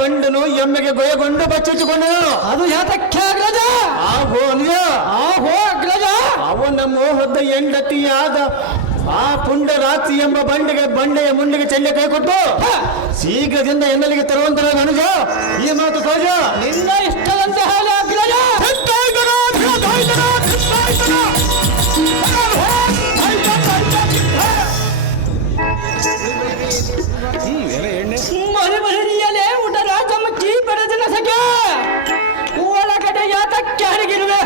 ಬಂಡನು ಎಮ್ಮೆಗೆ ಗೊಯ್ಯಗೊಂಡು ಬಚ್ಚಿಟ್ಟುಕೊಂಡನು. ಅದು ಯಾತಕ್ಕೆ ಅಗ್ರಜ? ಆಹೋ ನಿಜ. ಆಹೋ ಅಗ್ರಜ, ಅವನ ಮೋಹದ ಹೆಂಡತಿಯಾದ ಆ ಪುಂಡರಾತ್ರಿ ಎಂಬ ಬಂಡೆಯ ಮುಂಡಿಗೆ ಚೆಲ್ಲೆ ಕೈ ಕೊಟ್ಟು ಶೀಘ್ರದಿಂದ ಎನ್ನಲಿಗೆ ತರುವಂತ ಅನುಜ ಈ ಮಾತು ಸಹಜ. ನಿನ್ನ ಇಷ್ಟದಂತೆ ಹೇಳಿ ಅಗ್ರಜ. ಮರಿಮರಿಯಲೇ ಊಟರ ಚಮಕಿ ಬೆಳೆದಿನ ಸಖೆ ಒಳಗಡೆ ಯಾತಕ್ಕೆ ಅಡಗಿರುವೆ?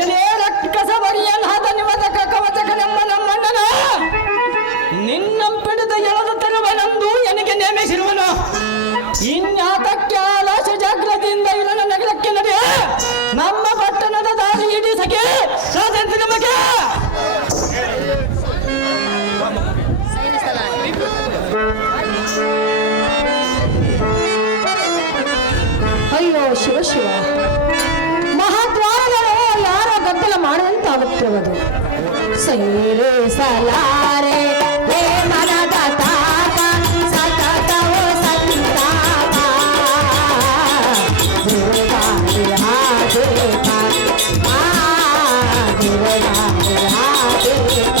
ಎಲೆ ರಕ್ಕಸ ಬರಿಯನ್ ಹಾದ ನಿವದಕ ಕವಚಕನೆಂಬ ನಮ್ಮಣ್ಣನ ನಿನ್ನಂಪಿಡಿದ ಎಳೆದು ತರುವನೆಂದು ನನಗೆ ನೇಮಿಸಿರುವನು. ಇನ್ಯಾತಕ್ಕೆ ಆಲಾಶ ಜಾಗ್ರತೆಯಿಂದ ಇವನ ನಗರಕ್ಕೆ ನಡೆ. ನಮ್ಮ ಪಟ್ಟಣದ ದಾರಿ ಇಡೀ ಸಖೆ ಸ್ವಾತಂತ್ರ್ಯ ಬಗ್ಗೆ. ಅಯ್ಯೋ ಶಿವ ಶಿವ, ಮಹಾದ್ವಾರಗಳು ಯಾರ ಗದ್ದಲ ಮಾಡುವಂತಾಗುತ್ತಿರುವುದು. ಸೇರೆ ಸಲಾರೆ ಹೇ ಮನದ ತಾಪ ಸತತವೋ ಸಂತಾಪ ದೇವಾರಿ ಆದೇಪ ದೇವಾರಿ ಆದೇಪ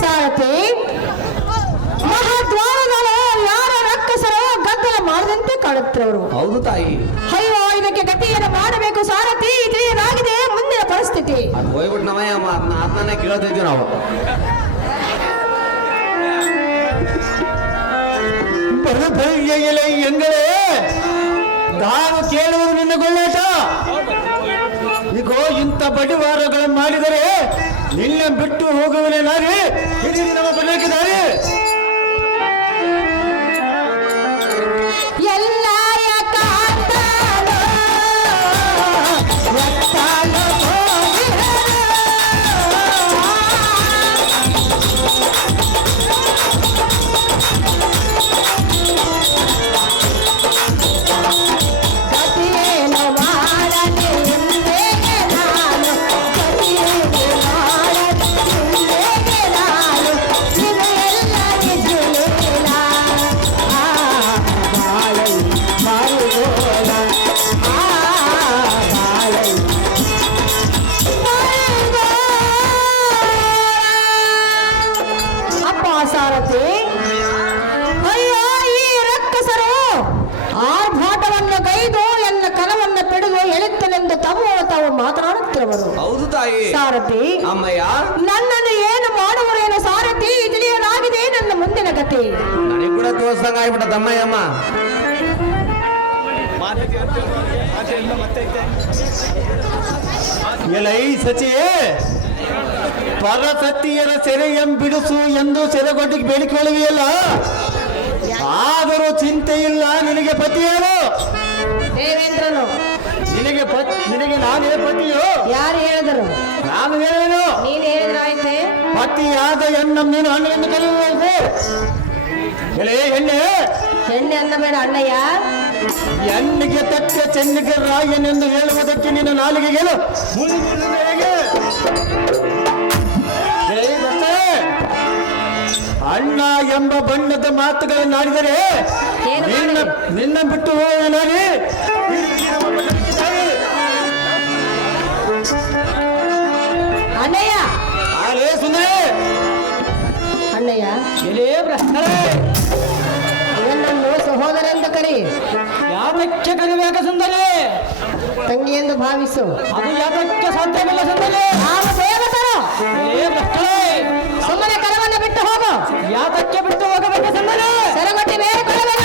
ಸಾರಥಿ, ಮಹಾದ್ವಾರಗಳು ಯಾರ ರಕ್ಕಸರು ಗದ್ದಲ ಮಾಡದಂತೆ ಕಾಣುತ್ತಿರುವರು. ಹೌದು ತಾಯಿ. ಅಯ್ಯೋ, ಇದಕ್ಕೆ ಗತಿಯನ್ನು ಮಾಡಬೇಕು ಸಾರಥಿ. ತಿಳಿಯಲಾಗಿದೆ ಮುಂದಿನ ಪರಿಸ್ಥಿತಿ. ಅದು ಹೋಗ್ಬಿಟ್ಟು ನಮ್ಮಯ್ಯಮ್ಮ ಅದನ್ನೇ ಕೇಳೋದಿದ್ವಿ ನಾವು. ಎಂಗಳೇ ನಾನು ಕೇಳುವುದು ನಿನ್ನ ಗೊಳ್ಳಾಟ. ಈಗೋ ಇಂಥ ಬಡಿವಾರಗಳನ್ನು ಮಾಡಿದರೆ ನಿನ್ನ ಬಿಟ್ಟು ಹೋಗುವನೇ ನಾರಿ ಹಿರಿಯ ನಮ್ಮ ಬರಲಿಕ್ಕಿದ್ದಾರೆ. ಸಾರಥಿ, ಅಯ್ಯೋ, ಈ ರಕ್ಕಸರು ಆರ್ಭಾಟವನ್ನು ಗೈದು ಎನ್ನ ಕನವನ್ನು ಪಿಡಿದು ಎಳುತ್ತನೆಂದು ತಾವು ಮಾತನಾಡುತ್ತಿರುವರು. ಹೌದು ತಾಯಿ. ಸಾರಥಿ, ಅಮ್ಮಯ್ಯ, ನನ್ನನ್ನು ಏನು ಮಾಡುವರೇನು ಸಾರಥಿ? ತಿಳಿಯಲಾಗಿದೆ ನನ್ನ ಮುಂದಿನ ಗತಿ. ನನಗೆ ಕೂಡ ತೋರ್ಸಂಗ ಆಗ್ಬಿಟ್ಟ ತಮ್ಮಯ್ಯಮ್ಮ. ಎಲೈ ಸಚಿ, ಪರಸತಿಯರ ಸೆರೆಯಂ ಬಿಡಿಸು ಎಂದು ಸೆರೆಗೊಟ್ಟಿಗೆ ಬೇಡಿಕೊಳ್ಳುವಿಯಲ್ಲ, ಆದರೂ ಚಿಂತೆ ಇಲ್ಲ. ನಿನಗೆ ಪತಿಯರು ದೇವೇಂದ್ರನು. ನಿನಗೆ ನಾನೇ ಪತಿಯೋ? ಯಾರು ಹೇಳಿದರು? ನಾನು ಹೇಳೇನು? ನೀನು ಹೇಳಿದ್ರಾಯ್ತೆ. ಪತಿಯಾದ ಹೆಣ್ಣು ನೀನು ಹಣ್ಣು ಎಂದು ಕರೆಯುವುದು. ಎಲೆ ಹೆಣ್ಣೆ, ಹೆಣ್ಣೆ ಅನ್ನಬೇಡ ಅಣ್ಣಯ್ಯ. ಹೆಣ್ಣಿಗೆ ತಕ್ಕ ಚೆನ್ನಿಗೆ ರಾಯನೆಂದು ಹೇಳುವುದಕ್ಕೆ ನಿನ್ನ ನಾಲಿಗೆಗೇನು ಅಣ್ಣ ಎಂಬ ಬಣ್ಣದ ಮಾತುಗಳನ್ನಾಡಿದರೆ ನಿನ್ನ ಬಿಟ್ಟು ಹೋಗಿ ಅಣ್ಣಯ್ಯ. ಸುಂದರ ಅಣ್ಣಯ್ಯ, ಎಲೇ ಭ್ರಷ್ಟರೇ, ಹೋದರೆಂದು ಕರಿ, ಯಾತಕ್ಕೆ ಕರಿಬೇಕ ಸುಂದರಿ? ತಂಗಿ ಎಂದು ಭಾವಿಸು. ಅದು ಯಾತಕ್ಕೆ ಸಾಧ್ಯವಿಲ್ಲ ಸುಂದರಿ? ನಾವು ದೇವತರು. ಏ ಭ್ರಷ್ಟರೇ, ಸುಮ್ಮನೆ ಕರವನ್ನು ಬಿಟ್ಟು ಹೋಗು. ಯಾತಕ್ಕೆ ಬಿಟ್ಟು ಹೋಗಬೇಕು ಸುಂದರಿ? ಸರಗಟ್ಟಿ ಬೇಡಿಕೊಳ್ಳಬೇಡ.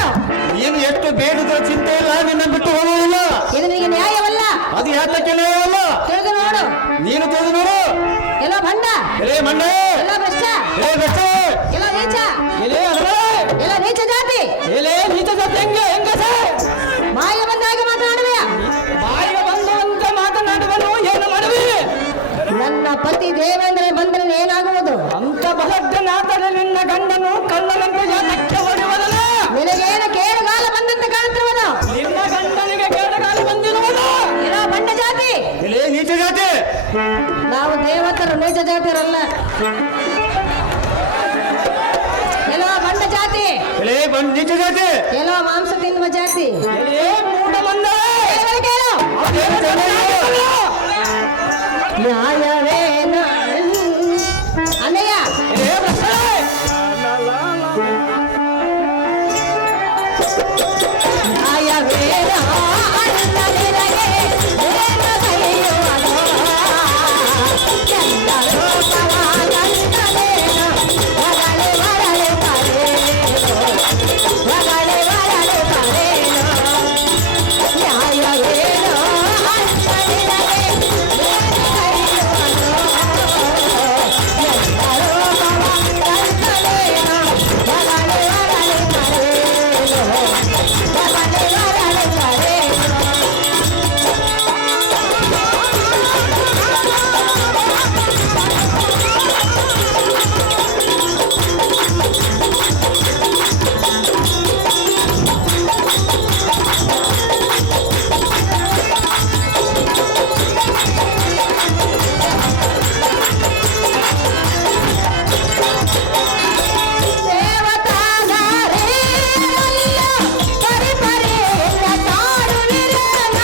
ನೀನು ಎಷ್ಟು ಬೇಡಿದ ಚಿಂತೆ ಇಲ್ಲ, ನಿನ್ನ ಬಿಟ್ಟು ಹೋಗುವುದಿಲ್ಲ. ಇದು ನಿನಗೆ ನ್ಯಾಯವಲ್ಲ. ಅದು ಯಾತಕ್ಕೆ ನ್ಯಾಯವಲ್ಲ? ತಿಳಿದು ನೋಡು. ನೀನು ತಿಳಿದು ನೋಡು. ಎಲ್ಲೋ ಭಂಡ, ಎಲೆ ಮಂಡೆ, ಎಲ್ಲೋ ಭ್ರಷ್ಟ, ಎಲೆ ಬೆಚ್ಚ, ಎಲ್ಲೋ ನೀಚ, ಎಲೆ ಅರಳೆ, ಎಲ್ಲೋ ನೀಚ ಜಾತಿ. ಎಲೆ ನೀಚ ಜಾತಿ ಹೆಂಗಸೆ? ಬಾಯಿಗೆ ಬಂದಾಗ ಮಾತನಾಡುವೆಯಾ? ಬಾಯಿಗೆ ಬಂದಂತೆ ಮಾತನಾಡುವನು ಏನು ಮಾಡುವೆ? ನನ್ನ ಪತಿ ದೇವೇಂದ್ರ ಬಂದರೆ ಏನಾಗುವುದು? ಅಂತ ಬಲಜ್ಜನಾದರೆ ನಿನ್ನ ಗಂಡನು ಕಳ್ಳನಂತೆ ಯಾತಕ್ಕೆ ಹೊಡೆಯುವುದಲ್ಲ? ನಿನಗೇನು ಕೇಡುಗಾಲ ಬಂದಂತೆ ಕಾಣುತ್ತಿರುವುದು? ನಿನ್ನ ಗಂಡನಿಗೆ ಕೇಡಗಾಲ ಬಂದಿರುವುದು? ಏನೋ ಬಂಡ ಜಾತಿ. ಎಲೆ ನೀಚ ಜಾತಿ. ನಾವು ದೇವತರು, ನೀಚ ಜಾತಿಯರಲ್ಲ. ಎಲ್ಲೋ ಬಂಡ ಜಾತಿ, ಎಲೆ ನೀಚ ಜಾತಿ. ಎಲ್ಲೋ ಮಾಂಸ ತಿನ್ನುವ ಜಾತಿ. ಎಲೆ ಮೂಢ ಮಂದ, ಕೇಳು, ಕೇಳು. ನ್ಯಾಯವೇನ ಅಣ್ಣಯ್ಯ? ಎಲೆ ಭ್ರಷ್ಟರೇ, ನ್ಯಾಯವೇನ ಅಣ್ಣನಿರಗೆ ಏನು ಕೈಯುವನೋ? ಚಂದ್ರರೂಪವ ಕಂಡನೇನು ಹೊರಳಿ ಹೊರಳಿ ಕರೇನು, ಹೊರಳಿ ಹೊರಳಿ ಕರೇನು. ನ್ಯಾಯವೇನೋ ಅಣ್ಣನಿರಗೆ ಏನು ಕೈಯುವನೋ? ಚಂದ್ರರೂಪವ ಕಂಡನೇನು ಹೊರಳಿ ಹೊರಳಿ ಕರೇನು, ಹೊರಳಿ ಹೊರಳಿ ಕರೇನು. ದೇವತಾಗಾರೇ ಅಲ್ಲ ಪರಿ ಪರಿ ಕಾಡುವಿರನ.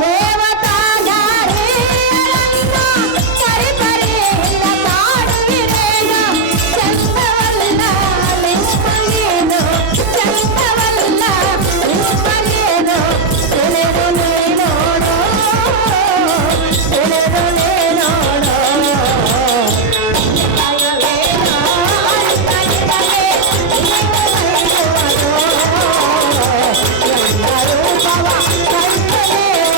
ದೇವತಾಗಾರೇ ಅಲ್ಲ ಪರಿ ಪರಿ ಕಾಡುವಿರನ. ಚಂದವಲ್ಲ ನಿಮ್ಮನೇನು, ಚಂದವಲ್ಲ ನಿಮ್ಮನೇನು. ತಿಳಿದು ನೀ ನೋಡು, ತಿಳಿದು ನೀ ನೋಡು. ನ್ಯಾಯವೇನೋ ಅಣ್ಣನಿರಗೆ ಏನು ಕೈಯುವನೋ? ಚಂದ್ರರೂಪವ ಕಂಡನೇನು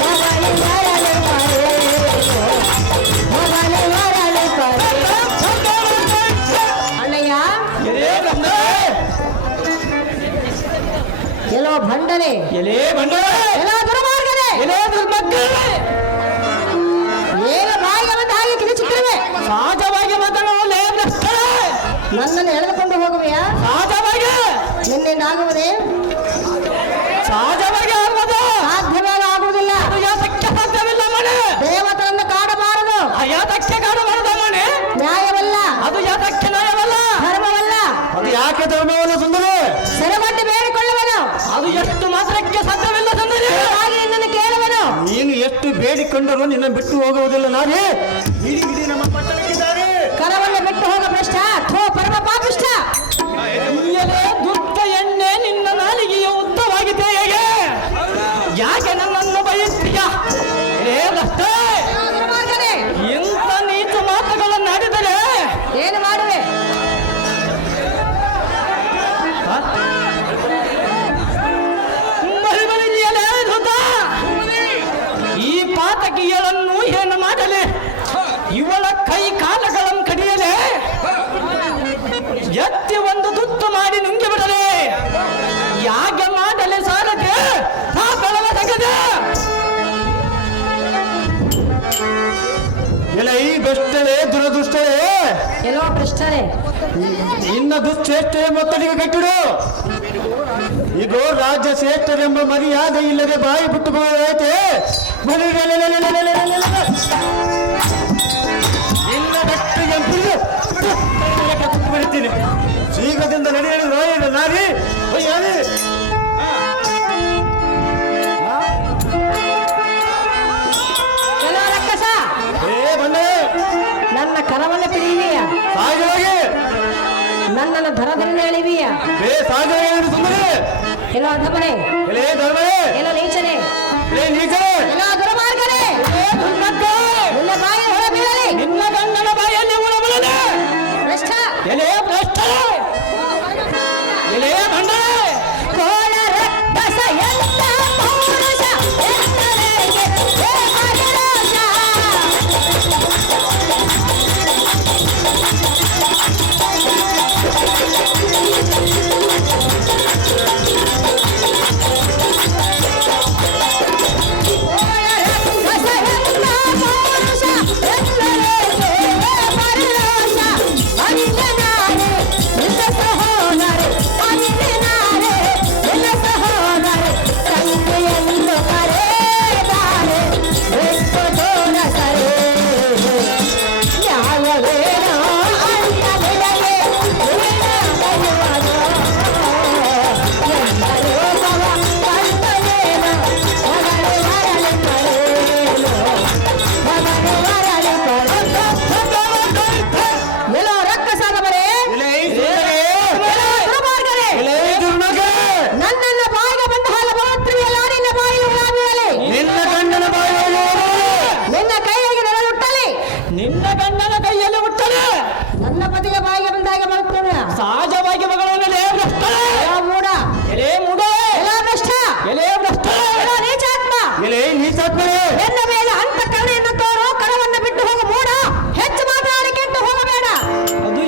ಹೊರಳಿ ಹೊರಳಿ ಕರೇನು, ಹೊರಳಿ ಹೊರಳಿ ಕರೇನು. ಅಣ್ಣಯ್ಯ, ಎಲೆ ಭ್ರಷ್ಟರೇ, ಎಲ್ಲೋ ಭಂಡನೆ, ಎಲೆ ಬಂಡರೇ, ಎಲ್ಲೋ ದುರ್ಮಾರ್ಗನೆ, ಎಲೆ ದುರ್ಮಕ್ಕಳೇ, ಏನು ಬಾಯಿಗೆ ಬಂದ ಹಾಗೆ ಕಿರಿಚುತ್ತಿರುವೆ. ಸಹಜವಾಗಿ ಮಾತನಾಡಲೇ ಭ್ರಷ್ಟರೇ, ನನ್ನನ್ನು ಎಳೆದುಕೊಂಡು ಹೋಗುವೆಯಾ? ಸಹಜವಾಗಿ ನಿನ್ನಿಂದಾಗುವುದೇ? ಸಹಜವಾಗಿ ಆಗುವುದು. ಸಾಧ್ಯವೇ ಆಗುವುದಿಲ್ಲ. ಅದು ಯಾತಕ್ಕೆ ಸಾಧ್ಯವಿಲ್ಲ ಮನೆ? ದೇವತರನ್ನು ಕಾಡಬಾರದು. ಯಾತಕ್ಕೆ ಕಾಡಬಾರದ ಮನೆ? ನ್ಯಾಯವಲ್ಲ, ಅದು ಯಾತಕ್ಕೆ ನ್ಯಾಯವಲ್ಲ? ಧರ್ಮವಲ್ಲ. ಅದು ಯಾಕೆ ಧರ್ಮವಲ್ಲ ಸುಂದರಿ? ಸೆರಗೊಟ್ಟಿ ಬೇಡಿಕೊಳ್ಳುವನು. ಅದು ಎಷ್ಟು ಮಾತ್ರಕ್ಕೆ ಸಾಧ್ಯವಿಲ್ಲ ಸುಂದರಿ? ಹಾಗೆ ನಿನ್ನನ್ನು ಕೇಳುವನು. ನೀನು ಎಷ್ಟು ಬೇಡಿಕೊಂಡರೂ ನಿನ್ನ ಬಿಟ್ಟು ಹೋಗುವುದಿಲ್ಲ. ನಾನೇ ಇಡೀ ಇಡೀ ನಮ್ಮ ಪಟ್ಟಣಕ್ಕಿದ್ದಾರೆ. ಕರವನ್ನು ಬಿಟ್ಟು ಹೋಗ ಭ್ರಷ್ಟ, ಥೋ ಪರಮ ಪಾಪಿಷ್ಟ. ಎಲೆ ದುಷ್ಟ ಎಣ್ಣೆ ನಿನ್ನ ನಾಲಿಗೆಯು ಉದ್ದವಾಗಿದೆ ಹೇಗೆ? ಯಾಕೆ ನನ್ನನ್ನು ಬಯಸ್ತೀಯ? ಏ ಭ್ರಷ್ಟ, ಎಲ್ಲೋ ದುರ್ಮಾರ್ಗನೆ, ಇಂಥ ನೀಚ ಮಾತುಗಳನ್ನಾಡಿದರೆ ಏನು ಮಾಡುವೆ? ಮರಿಮರಿಯಲೇ ಧೃತ, ಈ ಪಾತಕಿಯಳನ್ನು ಏನು ಮಾಡಲಿ? ಇವಳ ಕೈ ಕಾಲಗಳನ್ನು ಕಡಿಯಲೇ, ಎತ್ತಿ ಒಂದು ತುತ್ತು ಮಾಡಿ ನುಂಗಿ ಬಿಡಲೇ. ಯಾಕೆ ಮಾಡಲಿ ಸಾರಥಿ? ನಾ ಬೆಳವ ತೆಗೆದೆ. ಎಲೆ ಈ ದುಷ್ಟರೇ, ದುರದೃಷ್ಟರೇ, ಎಲ್ಲೋ ಭ್ರಷ್ಟನೆ, ನಿನ್ನ ದುಶ್ಚೇಷ್ಟೆ ಮೊತ್ತಲಿಗೆ ಕಟ್ಟಿಡು. ಈಗ ರಾಜ್ಯ ಶ್ರೇಷ್ಠರೆಂಬ ಮರ್ಯಾದೆ ಇಲ್ಲದೆ ಬಾಯಿ ಬಿಟ್ಟುಕೊಳ್ಳೈತೆ. ನಿನ್ನ ಗಟ್ಟಿಗೆ ಬಿಡ್ತೀನಿ. ಶೀಘ್ರದಿಂದ ನಡೆಯಲು ನಾರಿ ಎಲ್ಲ ಧಮನೆ ಎಲೆ ಧರ್ಮೇ, ಎಲ್ಲ ನೀಚನೆ ಎಲೆ ನೀಚೆ, ಎಲ್ಲ ದುರ್ಮಾರ್ಗನೆ ಎಲ್ಲ ಬಾಯಿ ಹೊರ ಬೀಳಲಿ ನಿನ್ನ ಗಂಡನ ಬಾಯಲ್ಲಿ ಉಳಬಲನೆ ಭ್ರಷ್ಟ ಎಲೆ ಭ್ರಷ್ಟ ಎಲೆ ಗಂಡ ಕೋಳ ರಕ್ಕಸ ಎಲ್ಲ ಪೌರುಷ ಎಲ್ಲರಿಗೆ ದೇವರಿರೋಷ. ನಿನ್ನ ಗಂಡನ ಕೈಯಲ್ಲಿ ಹುಟ್ಟಲೆ ನನ್ನ ಪತಿಗೆ ಬಾಯಿಗೆ ಬಂದಾಗ ಬರುತ್ತೇನೆ ಸಹಜವಾಗಿ ಮಗಳನ್ನೆಲೆ ಭ್ರಷ್ಟಳೆ ಮೂಡ ಎಲೆ ಮೂಡ ಎಲ್ಲ ಭ್ರಷ್ಟ ಎಲೆ ಭ್ರಷ್ಟಳೆ ಎಲ್ಲ ನೀಚಾತ್ಮ ಎಲೆ ನೀಚಾತ್ಮನೇ, ಎನ್ನ ಮೇಲೆ ಅಂತ ಕರುಣೆಯನ್ನು ತೋರು ಕರವನ್ನು ಬಿಟ್ಟು ಹೋಗು ಮೂಡ ಹೆಚ್ಚು ಮಾತಾಡಿ ಕೆಟ್ಟು ಹೋಗಬೇಡ ಅದು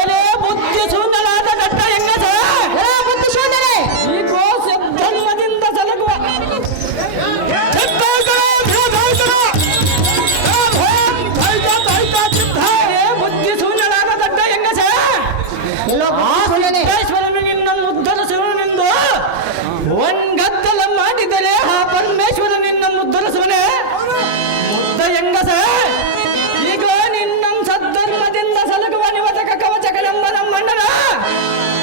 ಎಲೆ ಬುದ್ಧಿ ಶೂನ್ಯನಾದ ಗಟ್ಟ ಹೆಂಗಸ ಎಲ್ಲ ಬುದ್ಧಿ ಶೂನ್ಯರೇ ಈ ಕೋಶ ಧರ್ಮದಿಂದ ಸಲಗುವ ಬುದ್ಧಿ ಶೂನ್ಯನಾದ ಗಡ್ಡ ಹೆಂಗಸ ಎಲ್ಲೋ ಬುದ್ಧಿ ಶೂನ್ಯನೇ ಪರಮೇಶ್ವರನು ನಿನ್ನ ಮುದ್ದಲಿಸುವನೆಂದು ಒಂದ್ಗದ್ದಲ ಮಾಡಿದರೆ ಆ ಪರಮೇಶ್ವರ ನಿನ್ನ ಮುದ್ದಲಿಸುವನೆ ಮುದ್ದ ಹೆಂಗಸ ಈಗ ನಿನ್ನ ಸದ್ಧರ್ಮದಿಂದ ಸಲಗುವ ನಿವತಕ ಕವಚಕನೆಂಬ ನಮ್ಮಣ್ಣನ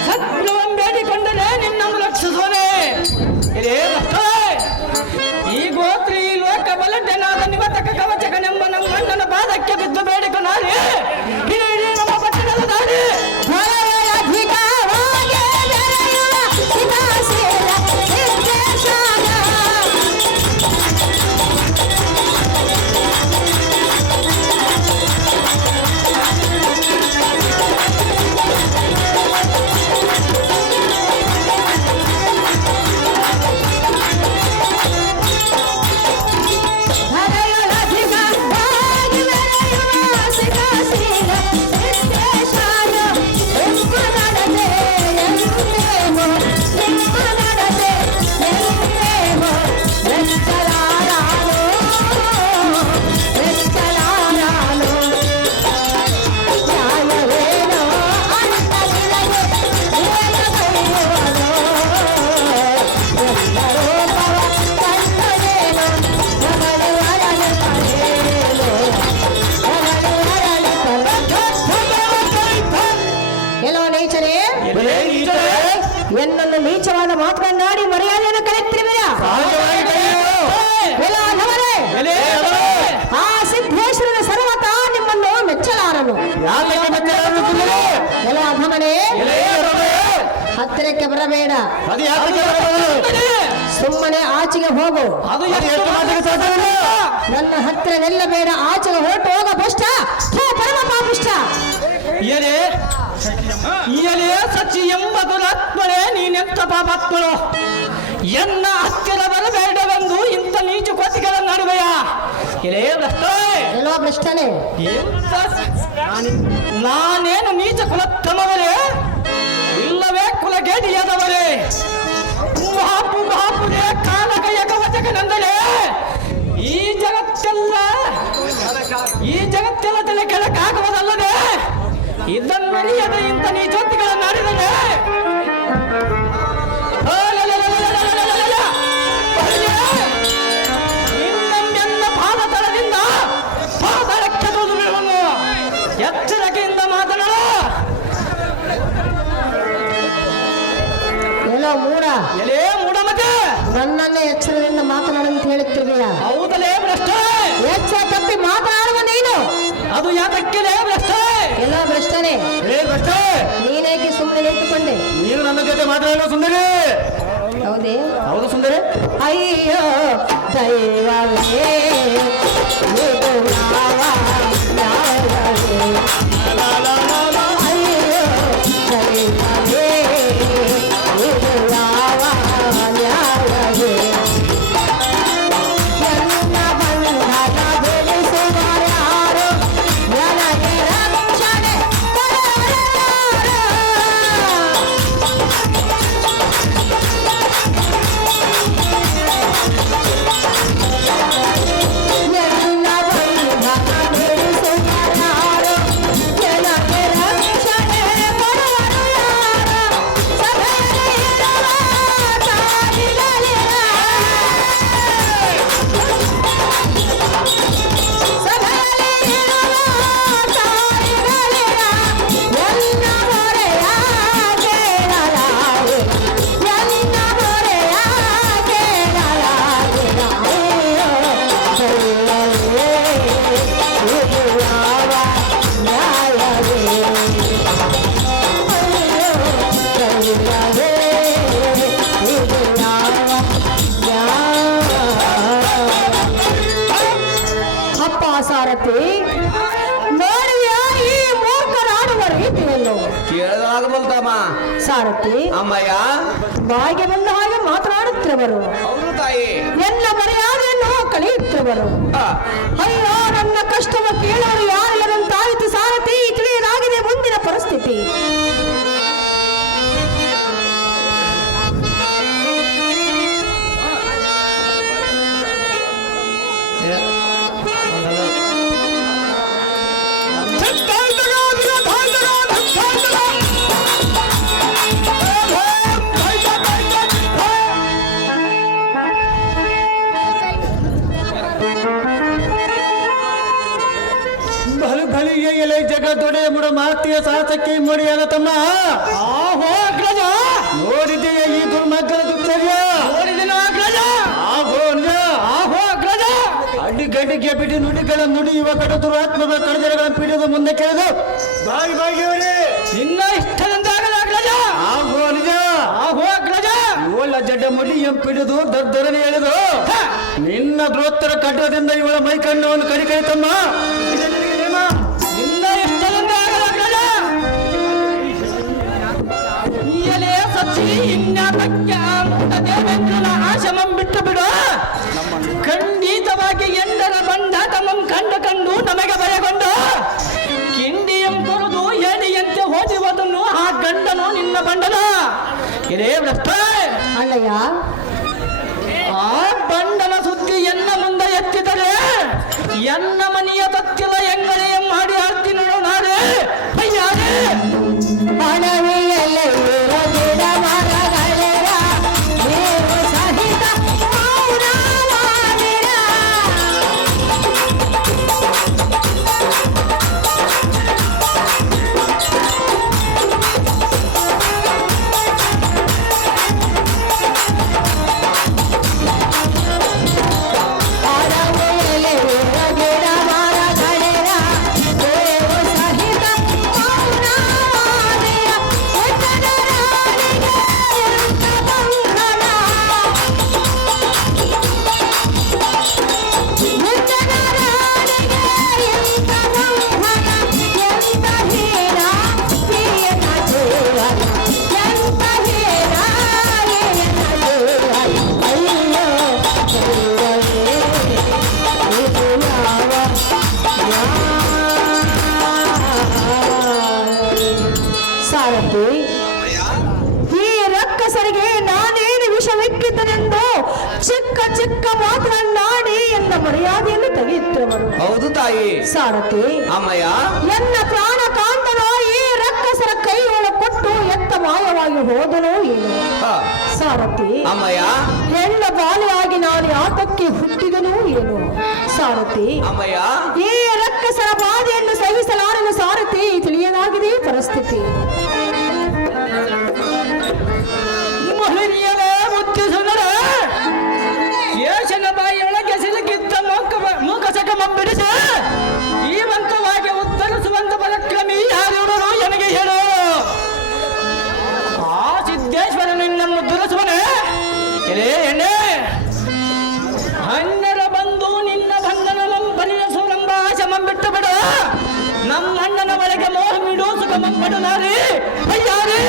ಸತ್ಯವನ್ನು ಬೇಡಿಕೊಂಡರೆ ನಿನ್ನನ್ನು ರಕ್ಷಿಸುವನೆ ಇದೇ ಈ ಗೋತ್ರಿ ಈ ಲೋಕ ಬಲಡ್ಡನಾದ ನಿವತಕ ಕವಚಕನೆಂಬ ನಮ್ಮಣ್ಣನ ಪಾದಕ್ಕೆ ಬಿದ್ದು ಬೇಡಿಕೊಂಡಾರೆ ಇಡೀ ನಮ್ಮ ಪಟ್ಟಣದ ದಾರಿ ಎನ್ನನ್ನು ನೀಚವಾದ ಮಾತನಾಡಿ ಮರ್ಯಾದೆಯನ್ನು ಕಲಿತಿರುವಿರಾ ಆ ಸಿದ್ದೇಶ್ವರನ ಸರ್ವತ ನಿಮ್ಮನ್ನು ಮೆಚ್ಚಲಾರನು ಎಲ್ಲ ಅಧಮನೆ ಹತ್ತಿರಕ್ಕೆ ಬರಬೇಡ ಅದು ಯಾಕೆ ಸುಮ್ಮನೆ ಆಚೆಗೆ ಹೋಗು ಅದು ಎಷ್ಟು ಮಾತಿಗೆ ಸಾಧ್ಯವಿಲ್ಲ. ನನ್ನ ಹತ್ತಿರ ನಿಲ್ಲಬೇಡ ಆಚೆಗೆ ಹೊರಟು ಹೋಗ ಭ್ರಷ್ಟ ಪರಮ ಪಾಪಿಷ್ಟ ಎಲೆ ಎಲೆ ಸಚಿ ಎಂಬ ದುರಾತ್ಮಳೆ ನೀನೆಂತ ಪಾಪಾತ್ಮಳು ಎನ್ನ ಹತ್ತಿರ ಬರಬೇಡವೆಂದು ಇಂಥ ನೀಚು ಕೋತಿಗಳ ನಡುವೆಯ ಎಲೆ ಭ್ರಷ್ಟ ಎಲ್ಲೋ ಭ್ರಷ್ಟನೇ ನಾನೇನು ನೀಚ ಕುಲತ್ತಮವರೇ ಇಲ್ಲವೇ ಕುಲಗೇಡಿಯಾದವರೇ ಮಹಾಪುರೇ ಕಾಲಕಯ ಕವಚಕನೆಂದರೆ ಈ ಜಗತ್ತೆಲ್ಲ ತಲೆ ಕೆಳಕಾಗುವುದಲ್ಲದೆ ಇದನ್ನರಿಯದ ಇಂಥ ನೀಚೋತ್ತಿಗಳನ್ನು ಆಡಿದರೆ ಇನ್ನೊಂದೆಲ್ಲ ಪಾದತಳದಿಂದ ಪಾದಳಕ್ಕೆ ತೋದು ಬಿಡುವನು ಎಚ್ಚರಿಕೆಯಿಂದ ಮಾತನಾಡು ಎಲ್ಲೋ ಮೂಡ ಎಲೇ ಮೂಢಮತೆ ನನ್ನನ್ನೇ ಎಚ್ಚರದಿಂದ ಮಾತನಾಡಂತ ಹೇಳುತ್ತಿರುವೆಯ ಹೌದಲೇ ಭ್ರಷ್ಟ ಎಚ್ಚರ ತಪ್ಪಿ ಮಾತನಾಡುವ ನೀನು ಅದು ಯಾತಕ್ಕೆ ಭ್ರಷ್ಟ ಎಲ್ಲ ಭ್ರಷ್ಟನೇ ಭ್ರಷ್ಟ ನೀನೇಕೆ ಸುಮ್ಮನೆ ನಿಂತುಕೊಂಡೆ ನೀನು ನನ್ನ ಜೊತೆ ಮಾತಾಡಲು ಸುಂದರಿ. ಹೌದೇ? ಹೌದು ಸುಂದರಿ. ಅಯ್ಯೋ ದೈವವೇ ಇದು ಯಾವ ನ್ಯಾಯವೇ? ಅಯ್ಯೋ ದೈವವೇ ಇದು ಯಾವ ನ್ಯಾಯವೇ? ಎನ್ನ ಬಂಧನ ಬಿಡಿಸುವರ್ಯಾರು? ನನಗೆ ರಕ್ಷಣೆ ಕೊಡುವರ್ಯಾರು? ಎನ್ನ ಬಂಧನ ಬಿಡಿಸುವರ್ಯಾರು? ನನಗೆ ರಕ್ಷಣೆ ಕೊಡುವರು ಯಾರು? ಸಭೆಯಲ್ಲಿರುವ ತಾಯಿಗಳಿರ, ಸಭೆಯಲ್ಲಿರುವ ತಾಯಿಗಳಿರ, ಎನ್ನ ಮೊರೆಯ ಕೇಳಲಾರೆ, ಎನ್ನ ಮೊರೆಯ ಕೇಳಲಾರೆ. ಅಯ್ಯೋ ದೈವವೇ ಇದು ಯಾವ ನ್ಯಾಯವೇ? ಅಯ್ಯೋ ದೈವವೇ ಇದು ಯಾವ ನ್ಯಾಯ? ಅಪ್ಪ ಸಾರಥಿ, ನೋಡಿಯ ಈ ಮೂರ್ಖರಾಡುವ ರೀತಿಯನ್ನು? ಕೇಳಲಾಗಬಲ್ತಮ್ಮ. ಸಾರಥಿ, ಅಮ್ಮಯ್ಯ. ಬಾಯಿಗೆ ಬಂದ ಹಾಗೆ ಮಾತನಾಡುತ್ತಿರುವರು, ಹೌದು ತಾಯಿ. ಎಲ್ಲ ಮರ್ಯಾದೆಯನ್ನು ಕಳೆಯುತ್ತಿರುವರು. ಆ, ಅಯ್ಯೋ, ನನ್ನ ಕಷ್ಟವ ಕೇಳೋರು ಯಾರಿಲ್ಲದಂತಾಯಿತು ಸಾರಥಿ. ತಿಳಿಯಲಾಗಿದೆ ಮುಂದಿನ ಪರಿಸ್ಥಿತಿ. ಬಲು ಬಲಿಗೆ ಎಲೆ ಜಗದೊಡೆ ಮುಡ ಮಾತಿಯ ಸಾಹಸಕ್ಕೆ ಮುಡಿಯಾದ ತಮ್ಮ. ಆಹೋ ಅಗ್ರಜ, ನೋಡಿದೆಯ ಈ ದುರ್ಮಾರ್ಗದ ದುರ್ಚರ್ಯ? ನೋಡಿದೆನೋ ಅಗ್ರಜ. ಆಹೋ ನಿಜ. ಆಹೋ ಅಗ್ರಜ. ಅಡ್ಡಿ ಗಡ್ಡಿಗೆ ಬಿಟ್ಟು ನುಡಿಗಳ ನುಡಿಯುವ ಕಡ ದುರಾತ್ಮಗಳ ಕಡಜರಗಳನ್ನು ಪಿಡಿದು ಮುಂದೆ ಕೇಳಿದು ಬಾಗಿ ಬಾಗಿ ಅವರೇ ನಿನ್ನ ಇಷ್ಟದಂತಾಗಲ್ಲ ಅಗ್ರಜ. ಆಹೋ ನಿಜ. ಆಹೋ ಅಗ್ರಜ. ಇವಳ ಜಡ್ಡ ಮುಡಿ ಎಂಪಿಡಿದು ದರ್ದರನೆ ಹೇಳಿದು ಹ, ನಿನ್ನ ದ್ರೋತ್ತರ ಕಡ್ಡದಿಂದ ಇವಳ ಮೈ ಕಣ್ಣವನ್ನು ಕಡಿ ಕಡಿತಮ್ಮ. ನಿನ್ನ ಇಷ್ಟದಂತಾಗಲ್ಲ ಅಗ್ರಜ. ಎಲೆ ಸಚ್ಚಿ ಇನ್ಯಾತಕ್ಕೆ ಅಂತ ದೇವೇಂದ್ರನ ಆಶ್ರಮಂ ಬಿಟ್ಟು ಬಿಡು. ಖಂಡಿತವಾಗಿ ಎಂಡರ ಬಂದ ತಮ್ಮಂ ಕಂಡು ನಮಗೆ ಭಯಗೊಂಡು ಕಿಂಡಿಯಂ ಕೊರುದು ಏಡಿಯಂತೆ ಹೋದಿರುವುದನ್ನು ಆ ಗಂಡನು ನಿನ್ನ ಬಂಡನ. ಇದೇ ಭ್ರಷ್ಟ. ಅಣ್ಣಯ್ಯ, ಆ ಬಂಡನ ಸುದ್ದಿ ಎನ್ನ ಮುಂದೆ ಎತ್ತಿದರೆ ಎನ್ನ ಮನೆಯ ತತ್ತಿಲ ಎಂಗಳೇ ಮಾಡಿ ಆಡ್ತಿ ನೋಡು ನಾಳೆ ಅಯ್ಯಾರೆ. ಅಡವಿಯಲ್ಲಿ ಇರುವ ಗಿಡ ಮರಗಳಿರ, ನೀವು ಸಹಿತ ಮೌನವಾಗಿರ. ಅಡವಿಯಲ್ಲಿ ಇರುವ ಗಿಡ ಮರಗಳಿರ, ನೀವು ಸಹಿತ ಮೌನವಾಗಿರ. ಉತ್ತರರಾಣಿಗೆ ಎಂತ ಬಂಧನ, ಉತ್ತರರಾಣಿಗೆ ಎಂತ ಬಂಧನ, ಎಂತ ಹೀನ ಹೀನ ಜೀವನ, ಎಂತ ಹೀನ ಹೀನ ಜೀವನ. ಅಯ್ಯೋ ದೈವವೇ ಇದು ಯಾವ ಸಾರಥಿ, ಈ ರಕ್ಕಸರಿಗೆ ನಾನೇನು ವಿಷವಿಕ್ಕಿದ್ದನೆಂದು ಚಿಕ್ಕ ಚಿಕ್ಕ ಮಾತನಾಡಿ ಎನ್ನ ಮರ್ಯಾದೆಯನ್ನು ತೆಗೆಯುತ್ತಿರುವರು. ಹೌದು ತಾಯಿ. ಸಾರಥಿ, ಅಮ್ಮಯ್ಯ. ಎನ್ನ ಪ್ರಾಣ ಕಾಂತನೋ ಈ ರಕ್ಕಸರ ಕೈಯೊಳ ಕೊಟ್ಟು ಎತ್ತ ಮಾಯವಾಗಿ ಹೋದನೋ ಏನು? ಹ, ಸಾರಥಿ, ಅಮ್ಮಯ್ಯ. ಹೆಣ್ಣ ಬಾಲೆಯಾಗಿ ನಾನು ಯಾತಕ್ಕೆ ಹುಟ್ಟಿದನೋ ಏನು? ಸಾರಥಿ, ಅಮ್ಮಯ್ಯ. ಈ ರಕ್ಕಸರ ಬಾಧೆಯನ್ನು ಸಹಿಸಲಾರನು ಸಾರಥಿ. ತಿಳಿಯಲಾಗಿದೆ ಪರಿಸ್ಥಿತಿ. ಮಹಿಳೆಯರ ಮುತ್ತಿಸುನರ ಯೇಶನ ಬಾಯಿಯೊಳಗೆ ಸಿಲುಕಿದ್ದ ಮೂಕಸಕ ಮಬ್ಬಿಡಿಸಿ ಜೀವಂತವಾಗಿ ಉತ್ತರಿಸುವಂತ ಪರಾಕ್ರಮಿ ಯಾರು ನನಗೆ ಹೇಳು. ಆ ಸಿದ್ಧ ಹೆಣ್ಣೆ ಅಣ್ಣರ ಬಂದು ನಿನ್ನ ಬಂಧನ ಪರಿಣಿಸುವಂಬ ಆಶಮಂ ಬಿಟ್ಟು ಬಿಡ ನಮ್ಮ ಅಣ್ಣನ ಒಳಗೆ ಮೋಹ ಬಿಡು ಸುಖಮಂಬಡು ನಾರಿ ಅಯ್ಯಾರಿ